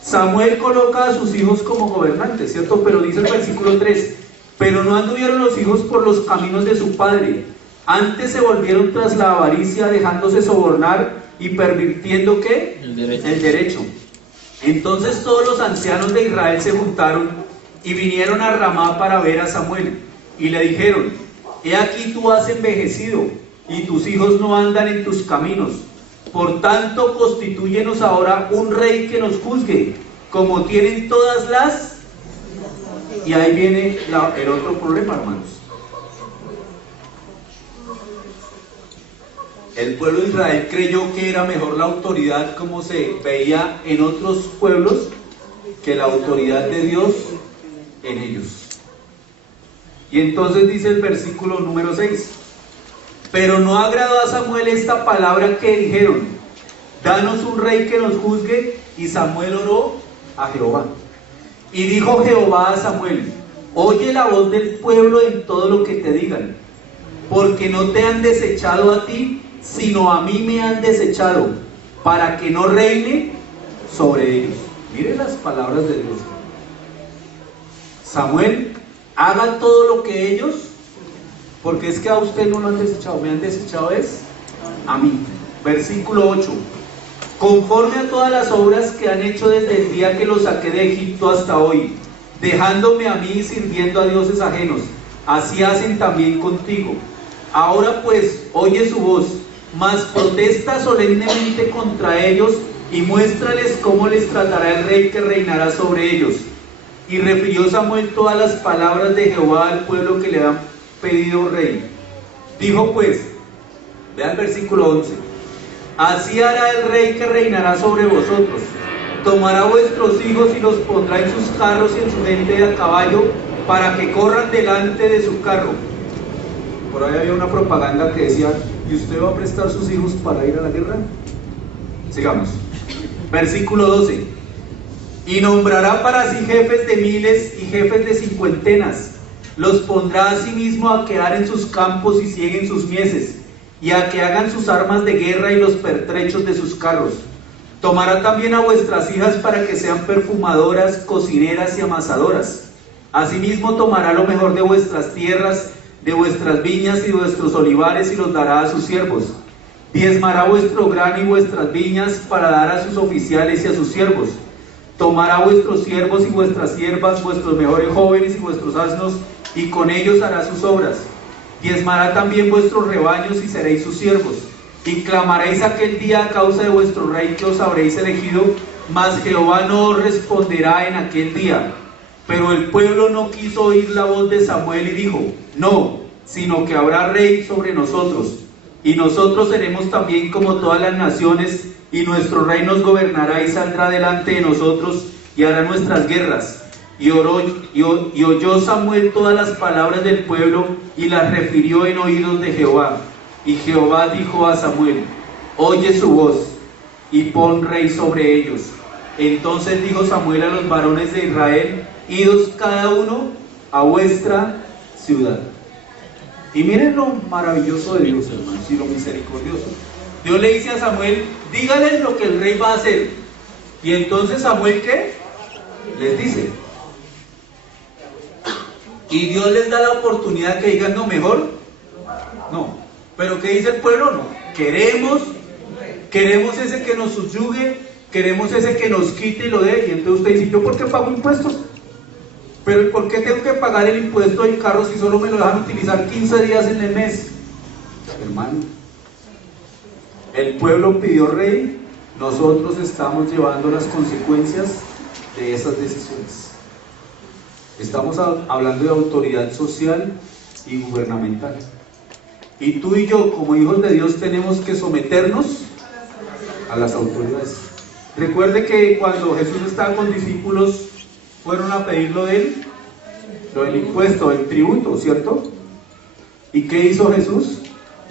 Samuel coloca a sus hijos como gobernantes, ¿cierto? Pero dice el versículo 3, pero no anduvieron los hijos por los caminos de su padre, antes se volvieron tras la avaricia, dejándose sobornar y pervirtiendo ¿qué? El derecho. El derecho. Entonces todos los ancianos de Israel se juntaron y vinieron a Ramá para ver a Samuel, y le dijeron, he aquí tú has envejecido, y tus hijos no andan en tus caminos. Por tanto, constitúyenos ahora un rey que nos juzgue, como tienen todas las... Y ahí viene el otro problema, hermanos. El pueblo de Israel creyó que era mejor la autoridad como se veía en otros pueblos que la autoridad de Dios en ellos. Y entonces dice el versículo número 6, pero no agradó a Samuel esta palabra que dijeron, danos un rey que nos juzgue, y Samuel oró a Jehová. Y dijo Jehová a Samuel, oye la voz del pueblo en todo lo que te digan, porque no te han desechado a ti, sino a mí me han desechado, para que no reine sobre ellos. Miren las palabras de Dios. Samuel, haga todo lo que ellos, porque es que a usted no lo han desechado, me han desechado es a mí. Versículo 8, conforme a todas las obras que han hecho desde el día que los saqué de Egipto hasta hoy, dejándome a mí sirviendo a dioses ajenos, así hacen también contigo. Ahora pues, oye su voz, mas protesta solemnemente contra ellos y muéstrales cómo les tratará el rey que reinará sobre ellos. Y refirió Samuel todas las palabras de Jehová al pueblo que le han pedido rey. Dijo pues, vea el versículo 11, así hará el rey que reinará sobre vosotros, tomará vuestros hijos y los pondrá en sus carros y en su gente de a caballo, para que corran delante de su carro. Por ahí había una propaganda que decía, ¿y usted va a prestar sus hijos para ir a la guerra? Sigamos. Versículo 12. Y nombrará para sí jefes de miles y jefes de cincuentenas. Los pondrá a sí mismo a quedar en sus campos y sieguen sus mieses, y a que hagan sus armas de guerra y los pertrechos de sus carros. Tomará también a vuestras hijas para que sean perfumadoras, cocineras y amasadoras. Asimismo tomará lo mejor de vuestras tierras, de vuestras viñas y de vuestros olivares, y los dará a sus siervos. Diezmará vuestro grano y vuestras viñas para dar a sus oficiales y a sus siervos. Tomará vuestros siervos y vuestras siervas, vuestros mejores jóvenes y vuestros asnos, y con ellos hará sus obras. Diezmará también vuestros rebaños y seréis sus siervos. Y clamaréis aquel día a causa de vuestro rey que os habréis elegido, mas Jehová no os responderá en aquel día. Pero el pueblo no quiso oír la voz de Samuel y dijo, no, sino que habrá rey sobre nosotros, y nosotros seremos también como todas las naciones, y nuestro rey nos gobernará y saldrá delante de nosotros y hará nuestras guerras. Y oyó Samuel todas las palabras del pueblo y las refirió en oídos de Jehová. Y Jehová dijo a Samuel, oye su voz y pon rey sobre ellos. Entonces dijo Samuel a los varones de Israel, idos cada uno a vuestra ciudad. Y miren lo maravilloso de Dios, hermanos, y lo misericordioso. Dios le dice a Samuel, díganles lo que el rey va a hacer. Y entonces Samuel, ¿qué? Les dice. Y Dios les da la oportunidad que digan, no, mejor no. Pero ¿qué dice el pueblo? No. Queremos ese que nos subyugue, queremos ese que nos quite y lo dé. Y entonces usted dice, ¿yo por qué pago impuestos? Pero ¿por qué tengo que pagar el impuesto del carro si solo me lo dejan utilizar 15 días en el mes? Hermano, el pueblo pidió rey nosotros estamos llevando las consecuencias de esas decisiones. Estamos hablando de autoridad social y gubernamental. Y tú y yo, como hijos de Dios, tenemos que someternos a las autoridades. Recuerde que cuando Jesús estaba con discípulos, fueron a pedir lo del impuesto, el tributo, ¿cierto? ¿Y qué hizo Jesús?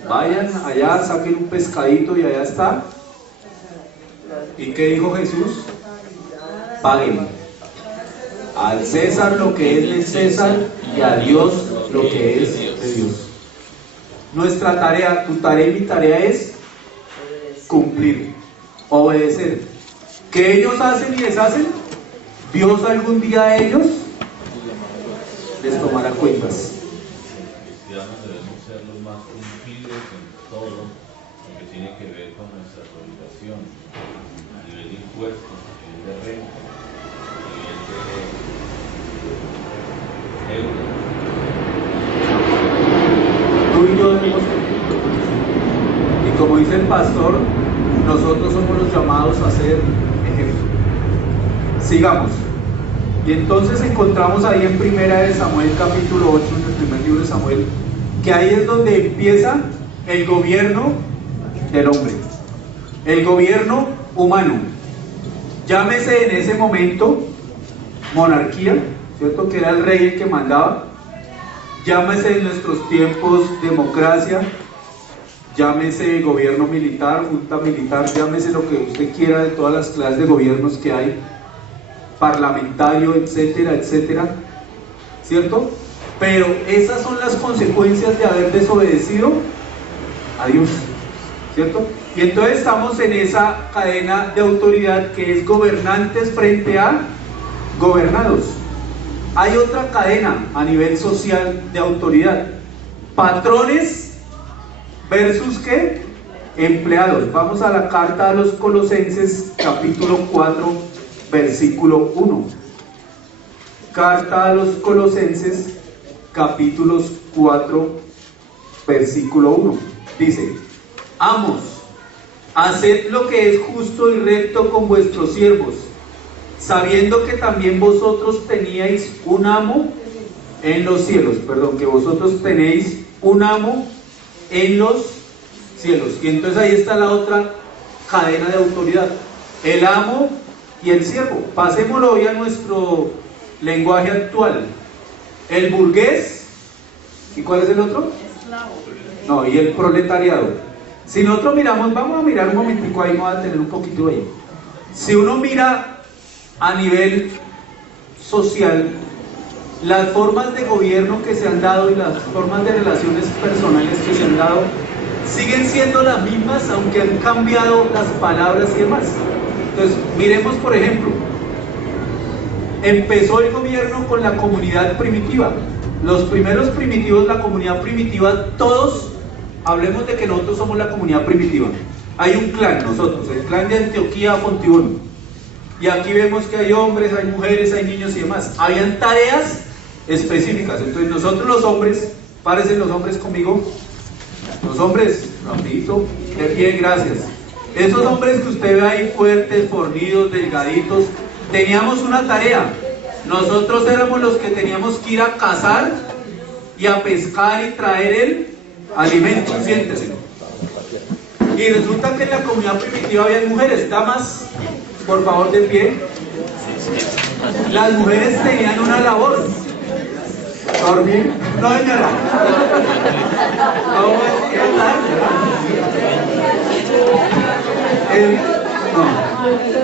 Vayan allá, saquen un pescadito y allá está. ¿Y qué dijo Jesús? Paguen al César lo que es de César y a Dios lo que es de Dios. Nuestra tarea, tu tarea y mi tarea es cumplir, obedecer. ¿Qué ellos hacen y deshacen? Dios algún día a ellos les tomará cuentas. Cristianos debemos ser los más cumplidos en todo lo que tiene que ver con nuestra obligación a nivel de impuestos, a nivel de renta, a nivel de euros. Tú y yo debemos cumplir. Y como dice el pastor, nosotros somos los llamados a ser ejemplo. Sigamos. Y entonces encontramos ahí en Primera de Samuel capítulo 8, en el primer libro de Samuel, que ahí es donde empieza el gobierno del hombre, el gobierno humano. Llámese en ese momento monarquía, ¿cierto? Que era el rey el que mandaba. Llámese en nuestros tiempos democracia, llámese gobierno militar, junta militar, llámese lo que usted quiera de todas las clases de gobiernos que hay, parlamentario, etcétera, etcétera, ¿cierto? Pero esas son las consecuencias de haber desobedecido a Dios, ¿cierto? Y entonces estamos en esa cadena de autoridad que es gobernantes frente a gobernados. Hay otra cadena a nivel social de autoridad, patrones versus ¿qué? Empleados. Vamos a la carta a los Colosenses capítulo 4 versículo 1. Carta a los Colosenses capítulos 4 versículo 1. Dice: amos, haced lo que es justo y recto con vuestros siervos, sabiendo que también vosotros teníais un amo en los cielos, que vosotros tenéis un amo en los cielos. Y entonces ahí está la otra cadena de autoridad, el amo y el siervo. Pasémoslo hoy a nuestro lenguaje actual. El burgués, ¿y cuál es el otro? No, y el proletariado. Si nosotros miramos, vamos a mirar un momentico ahí, vamos a tener un poquito ahí. Si uno mira a nivel social, las formas de gobierno que se han dado y las formas de relaciones personales que se han dado siguen siendo las mismas, aunque han cambiado las palabras y demás. Entonces, miremos por ejemplo, empezó el gobierno con la comunidad primitiva. Los primeros primitivos, la comunidad primitiva, todos, hablemos de que nosotros somos la comunidad primitiva. Hay un clan, nosotros, el clan de Antioquía Fontibón. Y aquí vemos que hay hombres, hay mujeres, hay niños y demás. Habían tareas específicas. Entonces nosotros los hombres, párense los hombres conmigo. Los hombres, rapidito, de pie, gracias. Esos hombres que usted ve ahí fuertes, fornidos, delgaditos, teníamos una tarea. Nosotros éramos los que teníamos que ir a cazar y a pescar y traer el alimento. Siéntese. Y resulta que en la comunidad primitiva había mujeres. Damas, por favor, de pie. Las mujeres tenían una labor. ¿Dormir? No, señora.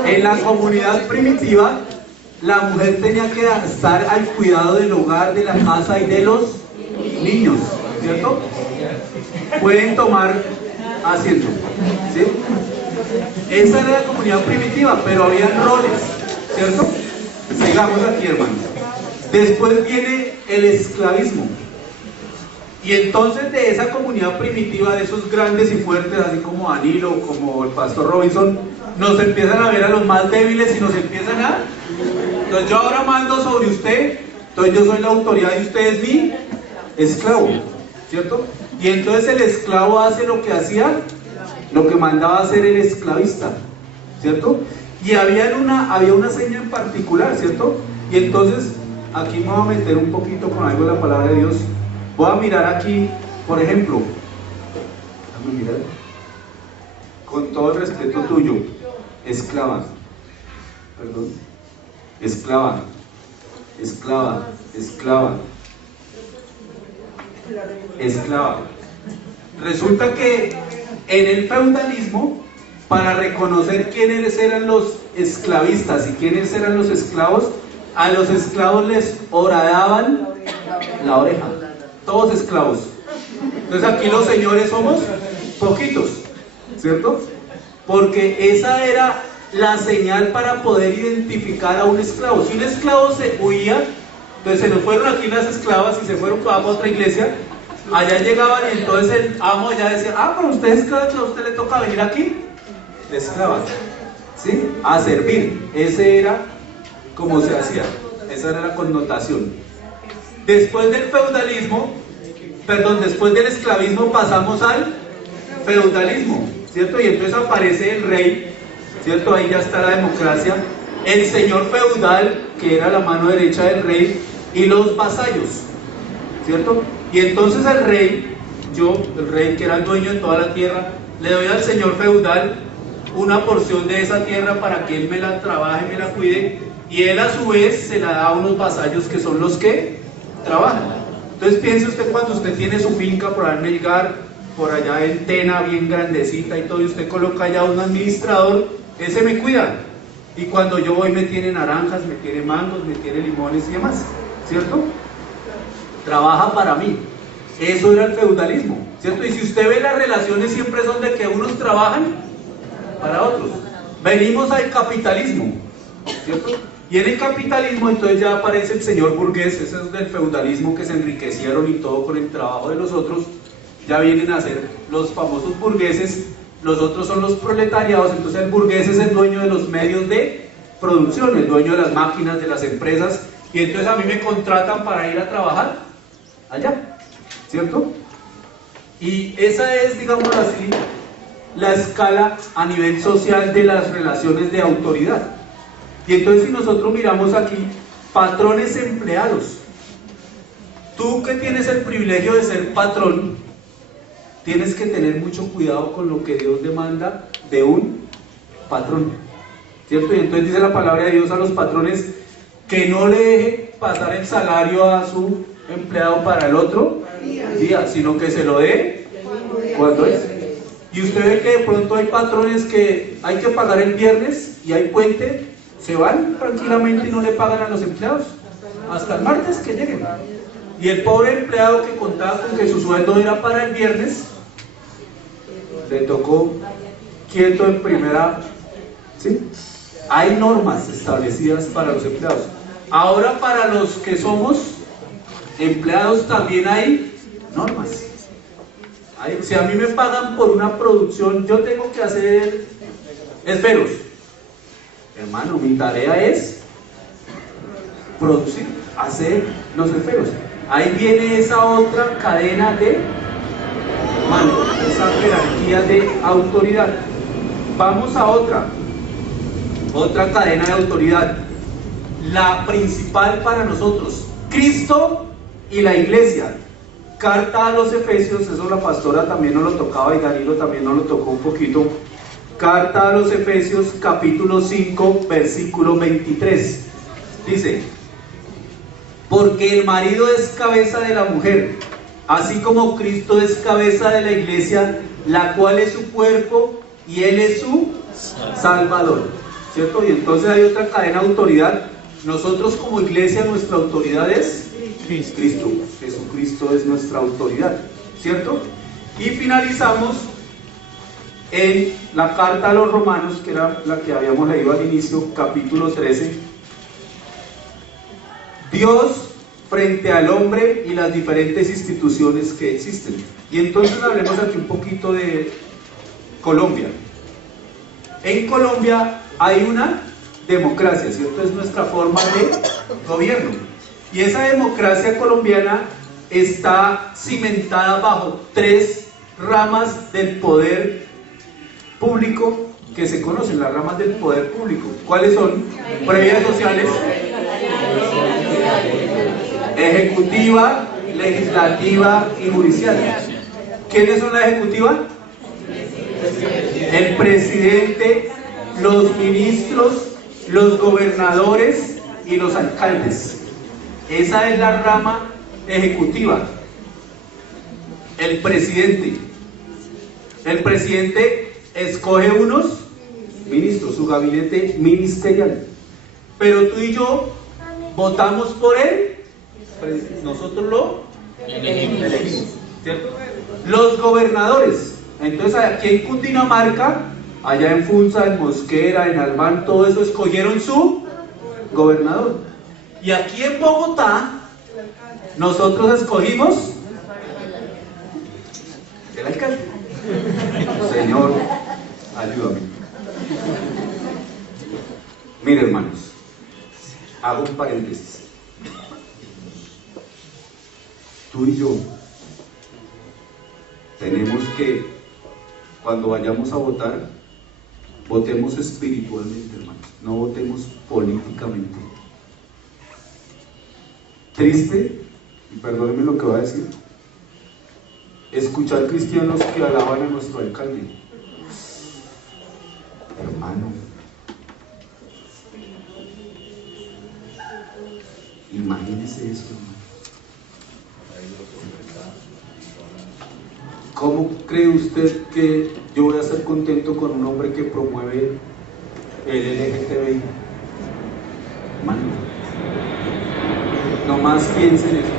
En la comunidad primitiva, la mujer tenía que estar al cuidado del hogar, de la casa y de los niños, ¿cierto? Pueden tomar asiento, ¿sí? Esa era la comunidad primitiva, pero habían roles, ¿cierto? Sigamos aquí, hermanos. Después viene el esclavismo. Y entonces de esa comunidad primitiva, de esos grandes y fuertes, así como Danilo, como el pastor Robinson, nos empiezan a ver a los más débiles y nos empiezan a... Entonces yo ahora mando sobre usted, entonces yo soy la autoridad y usted es mi esclavo, ¿cierto? Y entonces el esclavo hace lo que hacía, lo que mandaba hacer el esclavista. ¿cierto? Y había una seña en particular, ¿cierto? Y entonces, aquí me voy a meter un poquito con algo de la palabra de Dios. Voy a mirar aquí, por ejemplo, déjame mirar, con todo el respeto tuyo, esclava, perdón, esclava, esclava, esclava, esclava. Resulta que en el feudalismo, para reconocer quiénes eran los esclavistas y quiénes eran los esclavos, a los esclavos les horadaban la oreja, todos esclavos. Entonces aquí los señores somos poquitos, ¿cierto? Porque esa era la señal para poder identificar a un esclavo. Si un esclavo se huía, entonces se nos fueron aquí las esclavas y se fueron para otra iglesia, allá llegaban y entonces el amo allá decía, ah, pero usted es esclava, a usted le toca venir aquí de esclava, ¿sí? A servir. Ese era como se hacía, esa era la connotación. Después del feudalismo, perdón, después del esclavismo pasamos al feudalismo, ¿cierto? Y entonces aparece el rey, ¿cierto? Ahí ya está la democracia, el señor feudal, que era la mano derecha del rey, y los vasallos, ¿cierto? Y entonces el rey, el rey que era el dueño de toda la tierra, le doy al señor feudal una porción de esa tierra para que él me la trabaje, me la cuide, y él a su vez se la da a unos vasallos que son los que trabajan. Entonces piense usted cuando usted tiene su finca por allá en Melgar, por allá en Tena, bien grandecita y todo, y usted coloca allá un administrador, ese me cuida, y cuando yo voy me tiene naranjas, me tiene mangos, me tiene limones y demás, ¿cierto? Trabaja para mí. Eso era el feudalismo, ¿cierto? Y si usted ve, las relaciones siempre son de que unos trabajan para otros. Venimos al capitalismo, ¿cierto? Y en el capitalismo entonces ya aparece el señor burgués, ese es del feudalismo, que se enriquecieron y todo con el trabajo de los otros. Ya vienen a ser los famosos burgueses, los otros son los proletariados. Entonces el burgués es el dueño de los medios de producción, el dueño de las máquinas, de las empresas, y entonces a mí me contratan para ir a trabajar allá, ¿cierto? Y esa es, digamos así, la escala a nivel social de las relaciones de autoridad. Y entonces si nosotros miramos aquí, patrones empleados, tú que tienes el privilegio de ser patrón, tienes que tener mucho cuidado con lo que Dios demanda de un patrón, ¿cierto? Y entonces dice la palabra de Dios a los patrones que no le deje pasar el salario a su empleado para el otro día, sino que se lo dé cuando es. Y usted ve que de pronto hay patrones que hay que pagar el viernes y hay puente, se van tranquilamente y no le pagan a los empleados hasta el martes que lleguen. Y el pobre empleado que contaba con que su sueldo era para el viernes, le tocó quieto en primera, ¿sí? Hay normas establecidas para los empleados. Ahora para los que somos empleados también hay normas. Si a mí me pagan por una producción, yo tengo que hacer esferos. Hermano, mi tarea es producir, hacer los esferos. Ahí viene esa otra cadena de mando, esa jerarquía de autoridad. Vamos a otra cadena de autoridad, la principal para nosotros, Cristo y la iglesia. Carta a los Efesios, eso la pastora también nos lo tocaba y Danilo también nos lo tocó un poquito. Carta a los Efesios, capítulo 5, versículo 23. Dice: porque el marido es cabeza de la mujer, así como Cristo es cabeza de la iglesia, la cual es su cuerpo y Él es su Salvador, ¿cierto? Y entonces hay otra cadena de autoridad. Nosotros como iglesia, nuestra autoridad es Cristo. Jesucristo es nuestra autoridad, ¿cierto? Y finalizamos en la carta a los Romanos, que era la que habíamos leído al inicio, capítulo 13. Dios frente al hombre y las diferentes instituciones que existen. Y entonces hablemos aquí un poquito de Colombia. En Colombia hay una democracia, ¿cierto? Es nuestra forma de gobierno. Y esa democracia colombiana está cimentada bajo tres ramas del poder público que se conocen, las ramas del poder público. ¿Cuáles son? Previas sociales, ejecutiva, legislativa y judicial. ¿Quiénes son la ejecutiva? El presidente, los ministros, los gobernadores y los alcaldes. Esa es la rama ejecutiva. El presidente escoge unos ministros, su gabinete ministerial, pero tú y yo votamos por él, nosotros lo elegimos, ¿cierto? Los gobernadores, entonces aquí en Cundinamarca, allá en Funza, en Mosquera, en Albán, todo eso escogieron su gobernador. Y aquí en Bogotá, nosotros escogimos el alcalde. Señor, ayúdame. Mire, hermanos, hago un paréntesis. Tú y yo tenemos que, cuando vayamos a votar, votemos espiritualmente, hermanos, no votemos políticamente. Triste, y perdónenme lo que voy a decir, escuchar cristianos que alaban a nuestro alcalde. Hermano, imagínese eso, hermano. ¿Cómo cree usted que yo voy a estar contento con un hombre que promueve el LGTBI? Hermano, nomás piensen en eso.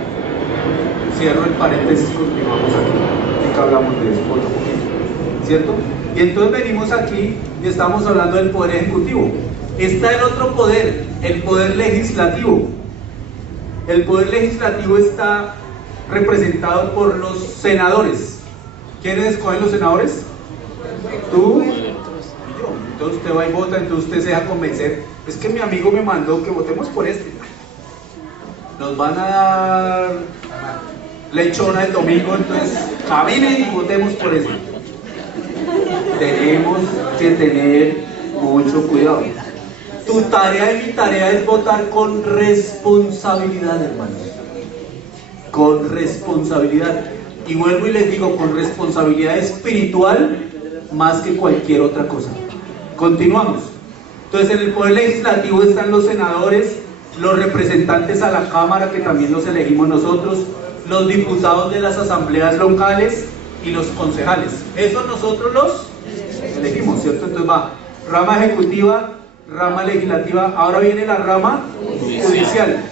Cierro el paréntesis, continuamos aquí, que hablamos de eso otro poquito, ¿cierto? Y entonces venimos aquí y estamos hablando del poder ejecutivo. Está el otro poder, el poder legislativo. El poder legislativo está representado por los senadores. ¿Quiénes escogen los senadores? Tú y yo. Entonces usted va y vota, entonces usted se deja convencer. Es que mi amigo me mandó que votemos por este. Nos van a dar lechona el domingo, entonces caminen y votemos por eso. Tenemos que tener mucho cuidado. Tu tarea y mi tarea es votar con responsabilidad, hermanos. Con responsabilidad. Y vuelvo y les digo, con responsabilidad espiritual más que cualquier otra cosa. Continuamos. Entonces, en el poder legislativo están los senadores, los representantes a la Cámara, que también los elegimos nosotros, los diputados de las asambleas locales y los concejales. Eso nosotros los elegimos, ¿cierto? Entonces va rama ejecutiva, rama legislativa, ahora viene la rama judicial.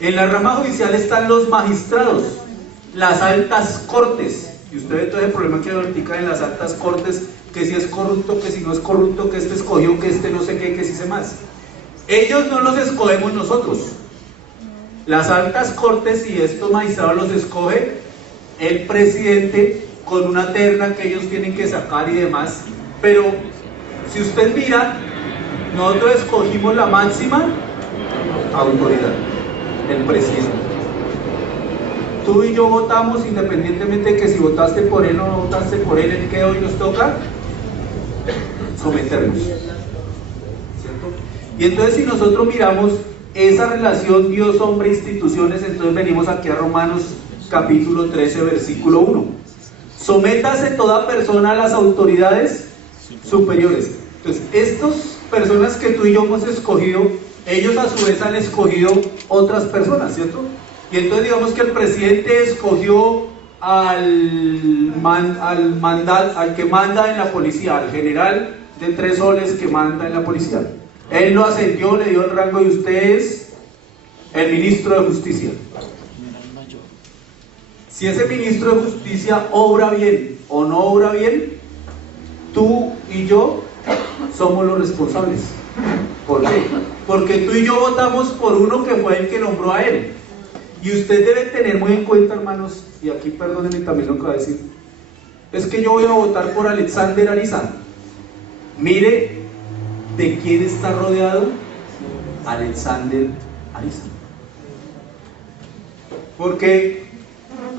En la rama judicial están los magistrados, las altas cortes, y usted ve todo el problema que ahorita en las altas cortes, que si es corrupto, que si no es corrupto, que este escogió, que este no sé qué, que si sé más. Ellos no los escogemos nosotros. Las altas cortes y estos magistrados los escoge el presidente con una terna que ellos tienen que sacar y demás. Pero si usted mira, nosotros escogimos la máxima autoridad, el presidente. Tú y yo votamos independientemente de que si votaste por él o no votaste por él, el que hoy nos toca someternos, ¿cierto? Y entonces si nosotros miramos esa relación Dios, hombre, instituciones, entonces venimos aquí a Romanos capítulo 13, versículo 1. Sométase toda persona a las autoridades superiores. Entonces, estas personas que tú y yo hemos escogido, ellos a su vez han escogido otras personas, ¿cierto? Y entonces digamos que el presidente escogió al que manda en la policía, al general de 3 soles que manda en la policía. Él lo ascendió, le dio el rango de ustedes, el ministro de justicia. Si ese ministro de justicia obra bien o no obra bien, tú y yo somos los responsables. ¿Por qué? Porque tú y yo votamos por uno que fue el que nombró a él. Y usted debe tener muy en cuenta, hermanos, y aquí perdónenme también lo que va a decir, es que yo voy a votar por Alexander Ariza. Mire de quién está rodeado Alexander Ariza. Porque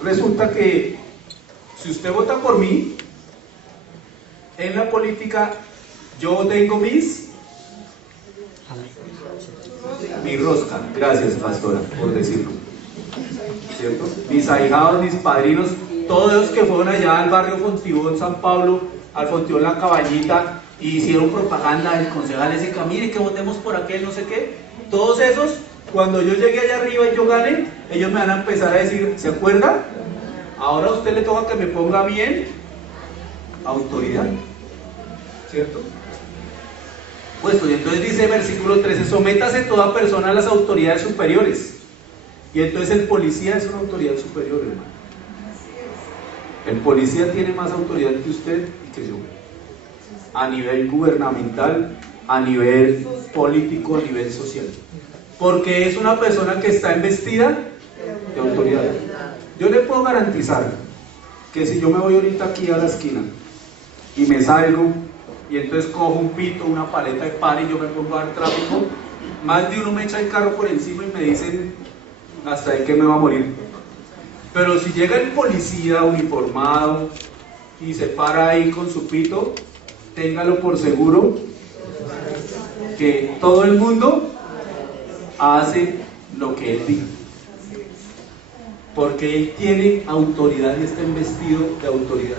resulta que si usted vota por mí, en la política Yo tengo mi rosca, gracias pastora por decirlo, ¿cierto? Mis ahijados, mis padrinos, todos los que fueron allá al barrio Fontibón, San Pablo, al Fontibón La Cabañita, y hicieron propaganda del concejal ese, mire que votemos por aquel, no sé qué, todos esos, cuando yo llegué allá arriba y yo gane, ellos me van a empezar a decir, ¿se acuerda? Ahora a usted le toca que me ponga bien autoridad, ¿cierto? Pues entonces dice versículo 13, sométase toda persona a las autoridades superiores. Y entonces el policía es una autoridad superior, hermano. El policía tiene más autoridad que usted y que yo. A nivel gubernamental, a nivel político, a nivel social. Porque es una persona que está investida de autoridad. Yo le puedo garantizar que si yo me voy ahorita aquí a la esquina y me salgo y entonces cojo un pito, una paleta de par y yo me pongo a dar tráfico, más de uno me echa el carro por encima y me dicen hasta ahí que me va a morir. Pero si llega el policía uniformado y se para ahí con su pito, téngalo por seguro que todo el mundo hace lo que él diga, porque él tiene autoridad y está investido de autoridad.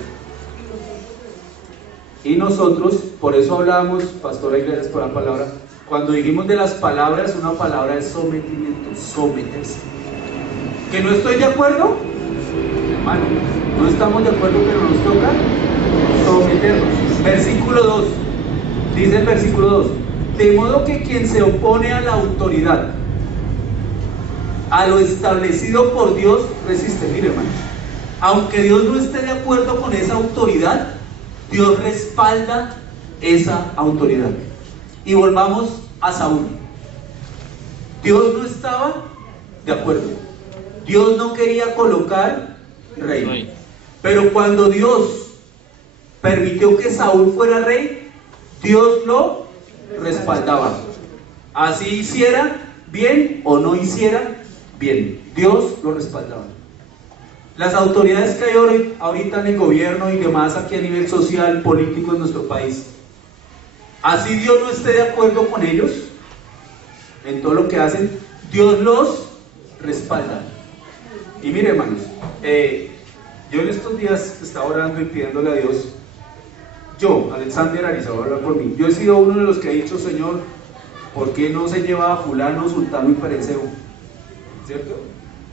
Y nosotros, por eso hablábamos, pastora, y gracias por la palabra, cuando dijimos de las palabras, una palabra es sometimiento, someterse. ¿Que no estoy de acuerdo? Hermano, no estamos de acuerdo, pero nos toca someternos. Versículo 2, dice el versículo 2, de modo que quien se opone a la autoridad, a lo establecido por Dios, resiste. Mire, hermano, aunque Dios no esté de acuerdo con esa autoridad, Dios respalda esa autoridad. Y volvamos a Saúl. Dios no estaba de acuerdo. Dios no quería colocar rey. Pero cuando Dios permitió que Saúl fuera rey, Dios lo respaldaba. Así hiciera bien o no hiciera bien, Dios lo respaldaba. Las autoridades que hay ahorita en el gobierno y demás aquí a nivel social, político en nuestro país, así Dios no esté de acuerdo con ellos en todo lo que hacen, Dios los respalda. Y mire, hermanos, yo en estos días estaba orando y pidiéndole a Dios, yo, Alexander Ariza, voy a hablar por mí, yo he sido uno de los que ha dicho, Señor, ¿por qué no se lleva a fulano, sultano y pereceo? ¿Cierto?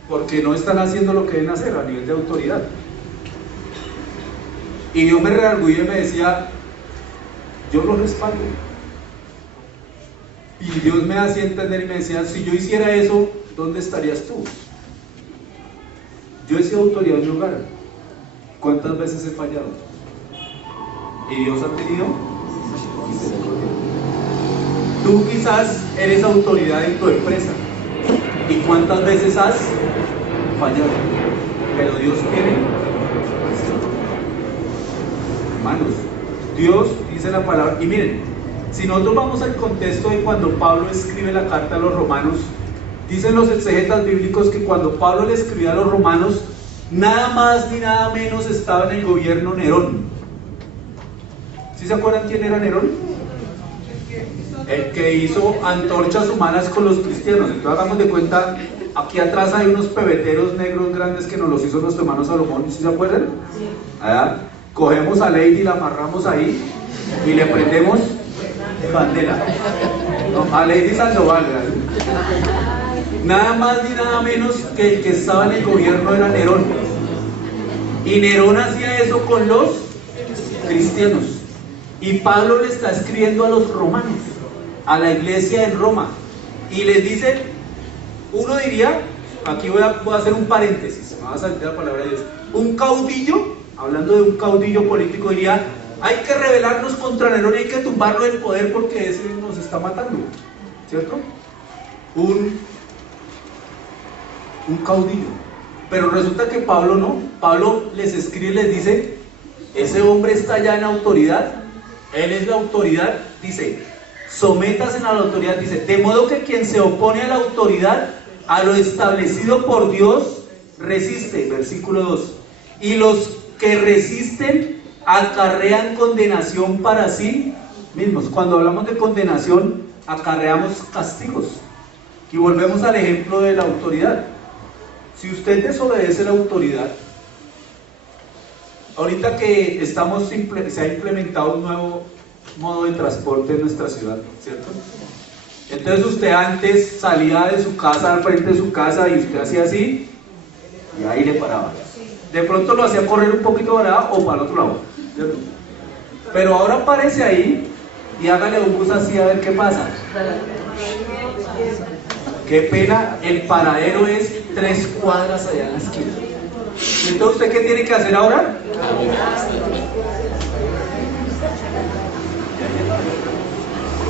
Porque no están haciendo lo que deben hacer a nivel de autoridad. Y Dios me redarguyó y me decía, yo lo respaldo. Y Dios me hacía entender y me decía, si yo hiciera eso, ¿dónde estarías tú? Yo he sido autoridad en mi hogar. ¿Cuántas veces he fallado? Y Dios ha tenido misericordia. Tú quizás eres autoridad en tu empresa. ¿Y cuántas veces has fallado? Pero Dios quiere. Hermanos, Dios dice la palabra. Y miren, si nosotros vamos al contexto de cuando Pablo escribe la carta a los romanos, dicen los exegetas bíblicos que cuando Pablo le escribía a los romanos, nada más ni nada menos estaba en el gobierno Nerón. ¿Sí se acuerdan quién era Nerón? El que hizo antorchas humanas con los cristianos. Entonces hagamos de cuenta, aquí atrás hay unos pebeteros negros grandes que nos los hizo nuestro hermano Salomón, ¿sí se acuerdan? Allá, cogemos a Lady y la amarramos ahí y le prendemos candela. No, a Lady Sandoval, nada más ni nada menos que el que estaba en el gobierno era Nerón. Y Nerón hacía eso con los cristianos. Y Pablo le está escribiendo a los romanos, a la iglesia en Roma, y les dice, uno diría, aquí voy a hacer un paréntesis, me va a salir la palabra de Dios, un caudillo, hablando de un caudillo político, diría, hay que rebelarnos contra Nerón y hay que tumbarlo del poder porque ese nos está matando, ¿cierto? Un caudillo. Pero resulta que Pablo no, Pablo les escribe y les dice, ese hombre está ya en autoridad, él es la autoridad, dice, sométase a la autoridad, dice, de modo que quien se opone a la autoridad, a lo establecido por Dios, resiste, versículo 2, y los que resisten acarrean condenación para sí mismos. Cuando hablamos de condenación, acarreamos castigos. Y volvemos al ejemplo de la autoridad. Si usted desobedece la autoridad, ahorita que se ha implementado un nuevo modo de transporte en nuestra ciudad, ¿cierto? Entonces usted antes salía de su casa, al frente de su casa, y usted hacía así, y ahí le paraba. De pronto lo hacía correr un poquito para o para el otro lado, ¿cierto? Pero ahora aparece ahí y hágale un bus así a ver qué pasa. Qué pena, el paradero es 3 cuadras allá en la esquina. Entonces, ¿usted qué tiene que hacer ahora?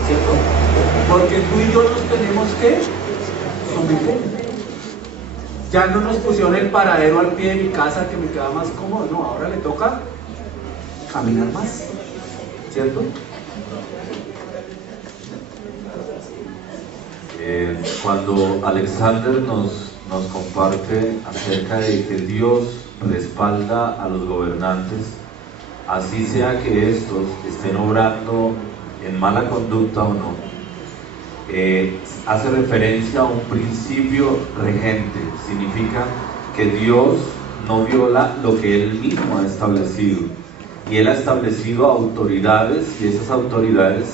¿Cierto? Porque tú y yo nos tenemos que someter. Ya no nos pusieron el paradero al pie de mi casa que me queda más cómodo. No, ahora le toca caminar más. ¿Cierto? Cuando Alexander nos comparte acerca de que Dios respalda a los gobernantes, así sea que estos estén obrando en mala conducta o no, hace referencia a un principio regente. Significa que Dios no viola lo que Él mismo ha establecido, y Él ha establecido autoridades, y esas autoridades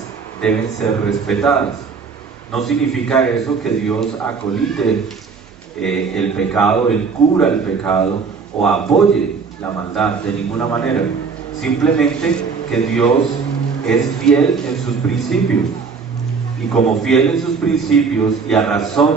deben ser respetadas. No significa eso que Dios acolite el pecado, Él cubra el pecado o apoye la maldad, de ninguna manera. Simplemente que Dios es fiel en sus principios, y como fiel en sus principios, y a razón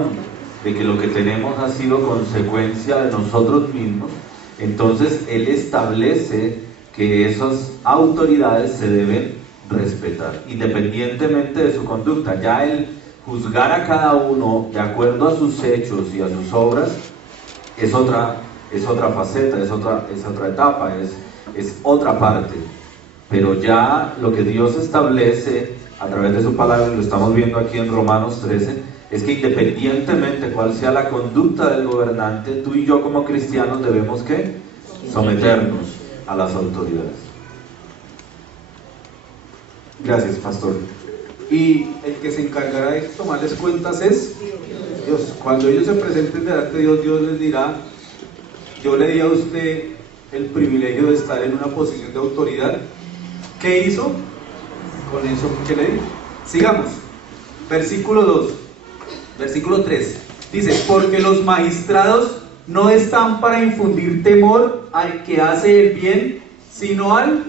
de que lo que tenemos ha sido consecuencia de nosotros mismos, entonces Él establece que esas autoridades se deben respetar, independientemente de su conducta. Ya Él juzgar a cada uno de acuerdo a sus hechos y a sus obras es otra faceta, es otra etapa, es otra parte. Pero ya lo que Dios establece a través de su palabra, y lo estamos viendo aquí en Romanos 13, es que independientemente cuál sea la conducta del gobernante, tú y yo como cristianos debemos ¿qué? Someternos a las autoridades. Gracias, pastor. Y el que se encargará de tomarles cuentas es Dios. Cuando ellos se presenten delante de Dios, Dios les dirá: yo le di a usted el privilegio de estar en una posición de autoridad. ¿Qué hizo con eso que le di? Sigamos. Versículo 2, versículo 3. Dice: porque los magistrados no están para infundir temor al que hace el bien, sino al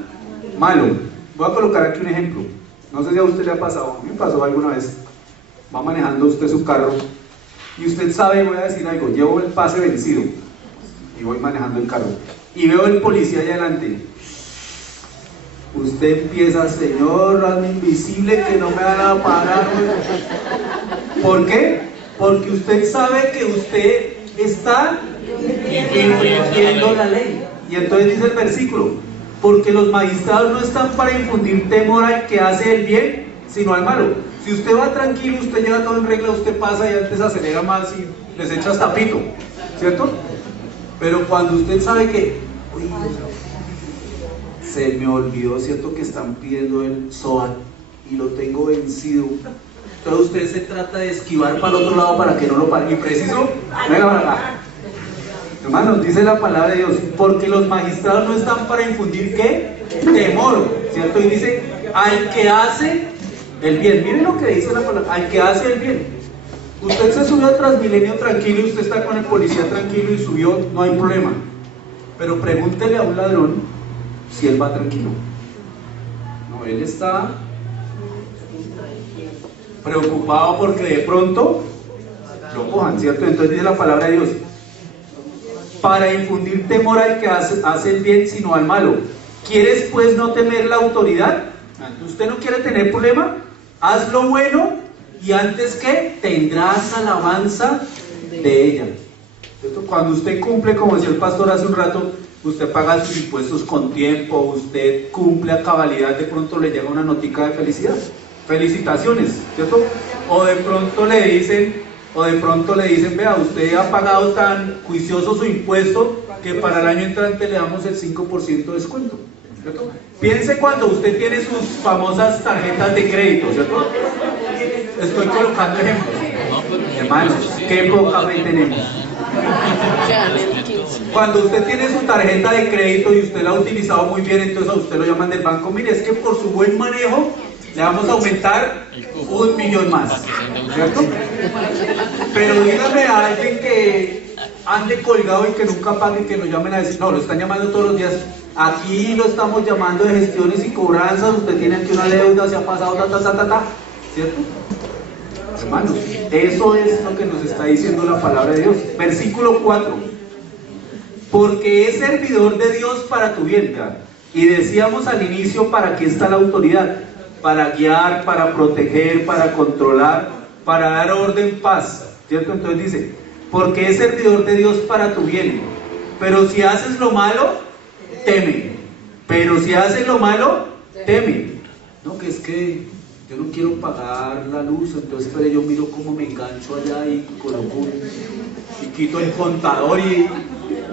malo. Voy a colocar aquí un ejemplo. No sé si a usted le ha pasado, a mí me pasó alguna vez. Va manejando usted su carro y usted sabe, voy a decir algo, llevo el pase vencido y voy manejando el carro y veo el policía allá adelante. Usted empieza: Señor, hazme invisible que no me van a parar. ¿Por qué? Porque usted sabe que usted está infringiendo la ley. Y entonces dice el versículo: porque los magistrados no están para infundir temor al que hace el bien, sino al malo. Si usted va tranquilo, usted lleva todo en regla, usted pasa y antes acelera más y les echa hasta pito, ¿cierto? Pero cuando usted sabe que, uy, se me olvidó, ¿cierto?, que están pidiendo el SOAT y lo tengo vencido, entonces usted se trata de esquivar para el otro lado para que no lo pare. Y preciso, venga para acá. Hermanos, dice la palabra de Dios: porque los magistrados no están para infundir ¿qué? Temor, ¿cierto? Y dice: al que hace el bien. Miren lo que dice la palabra: al que hace el bien. Usted se subió a Transmilenio tranquilo y usted está con el policía tranquilo y subió, no hay problema. Pero pregúntele a un ladrón si él va tranquilo. No, él está preocupado porque de pronto lo cojan, ¿cierto? Entonces dice la palabra de Dios: para infundir temor al que hace el bien, sino al malo. ¿Quieres pues no temer la autoridad? ¿Usted no quiere tener problema? Haz lo bueno y antes que tendrás alabanza de ella. ¿Cierto? Cuando usted cumple, como decía el pastor hace un rato, usted paga sus impuestos con tiempo, usted cumple a cabalidad, de pronto le llega una notica de felicidad. Felicitaciones, ¿cierto? O de pronto le dicen, vea, usted ha pagado tan juicioso su impuesto que para el año entrante le damos el 5% de descuento, ¿cierto? Piense cuando usted tiene sus famosas tarjetas de crédito, ¿cierto? Estoy colocando ejemplos. Hermanos, qué poca fe tenemos. Cuando usted tiene su tarjeta de crédito y usted la ha utilizado muy bien, entonces a usted lo llaman del banco, mire, es que por su buen manejo le vamos a aumentar 1 millón más, ¿cierto? Pero dígame a alguien que ande colgado y que nunca pague, que lo llamen a decir, no, lo están llamando todos los días, aquí lo estamos llamando de gestiones y cobranzas, usted tiene aquí una deuda, se ha pasado, ¿cierto? Hermanos, eso es lo que nos está diciendo la palabra de Dios. Versículo 4. Porque es servidor de Dios para tu bien. Y decíamos al inicio, ¿para qué está la autoridad? Para guiar, para proteger, para controlar, para dar orden, paz, ¿cierto? Entonces dice, porque es servidor de Dios para tu bien. Pero si haces lo malo, teme. Pero si haces lo malo, teme. No, que es que yo no quiero pagar la luz, entonces pero yo miro cómo me engancho allá y coloco y quito el contador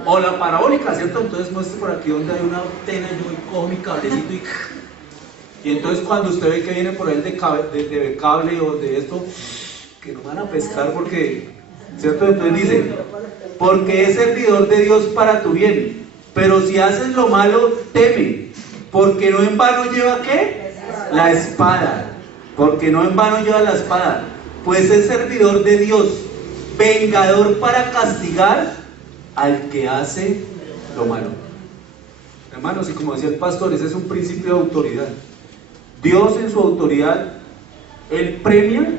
o la parabólica, ¿cierto? Entonces muestre por aquí donde hay una antena, yo cojo mi cablecito y entonces cuando usted ve que viene por ahí de cable o de esto, que no van a pescar porque, ¿cierto? Entonces dice, porque es servidor de Dios para tu bien, pero si haces lo malo, teme, porque no en vano lleva ¿qué? La espada. Porque no en vano lleva la espada, pues es servidor de Dios, vengador para castigar al que hace lo malo. Hermanos, y como decía el pastor, ese es un principio de autoridad. Dios en su autoridad, Él premia,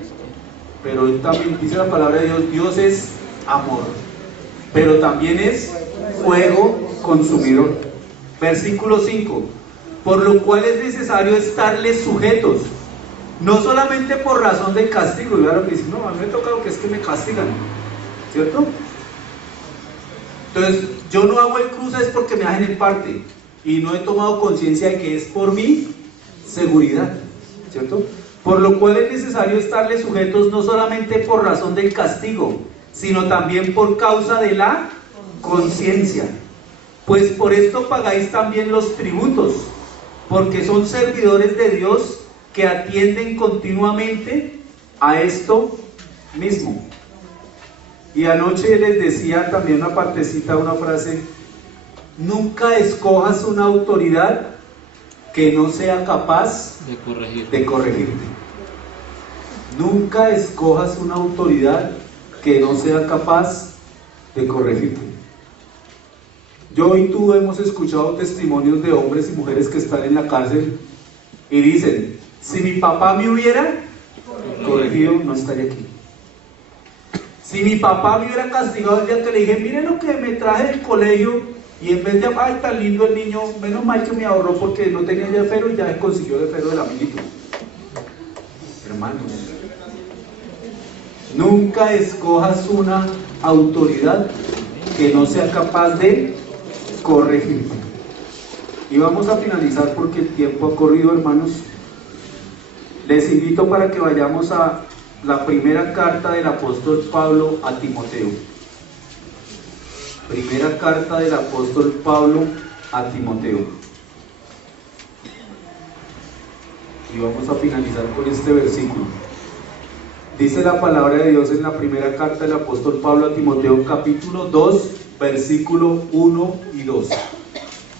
pero Él también, dice la palabra de Dios, Dios es amor, pero también es fuego consumidor. Versículo 5, por lo cual es necesario estarles sujetos, no solamente por razón del castigo. Y ahora me dicen, no, a mí me toca lo que es que me castigan, ¿cierto? Entonces, yo no hago el cruce es porque me hacen en parte, y no he tomado conciencia de que es por mi seguridad, ¿cierto? Por lo cual es necesario estarles sujetos no solamente por razón del castigo, sino también por causa de la conciencia. Pues por esto pagáis también los tributos, porque son servidores de Dios que atienden continuamente a esto mismo. Y anoche les decía también una partecita, una frase: nunca escojas una autoridad que no sea capaz de corregirte. Nunca escojas una autoridad que no sea capaz de corregirte. Yo y tú hemos escuchado testimonios de hombres y mujeres que están en la cárcel y dicen: si mi papá me hubiera corregido, no estaría aquí. Si mi papá me hubiera castigado el día que le dije, mire lo que me traje del colegio, y en vez de, ay, tan lindo el niño, menos mal que me ahorró porque no tenía ya fero y ya consiguió el fero del amiguito. Hermanos, nunca escojas una autoridad que no sea capaz de corregirte. Y vamos a finalizar porque el tiempo ha corrido, hermanos. Les invito para que vayamos a la primera carta del apóstol Pablo a Timoteo. Primera carta del apóstol Pablo a Timoteo. Y vamos a finalizar con este versículo. Dice la palabra de Dios en la primera carta del apóstol Pablo a Timoteo, capítulo 2, versículo 1 y 2.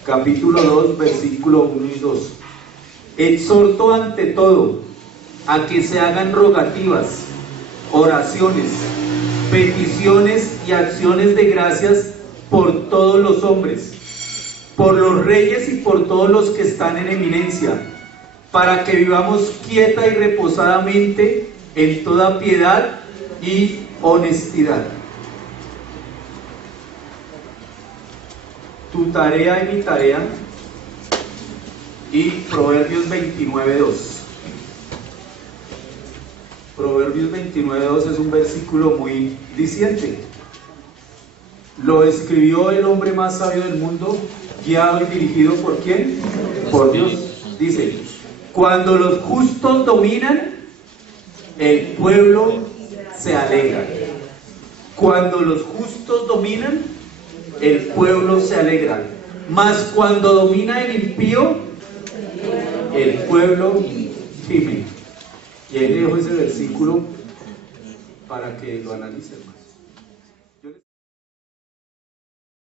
Capítulo 2, versículo 1 y 2. Exhorto ante todo a que se hagan rogativas, oraciones, peticiones y acciones de gracias por todos los hombres, por los reyes y por todos los que están en eminencia, para que vivamos quieta y reposadamente en toda piedad y honestidad. Tu tarea y mi tarea, y Proverbios 29:2. Proverbios 29:2 es un versículo muy diciente. Lo escribió el hombre más sabio del mundo, guiado y dirigido ¿por quién? Por Dios. Dice: cuando los justos dominan, el pueblo se alegra. Cuando los justos dominan, el pueblo se alegra. Mas cuando domina el impío, el pueblo gime. Y ahí le dejo ese versículo para que lo analicen.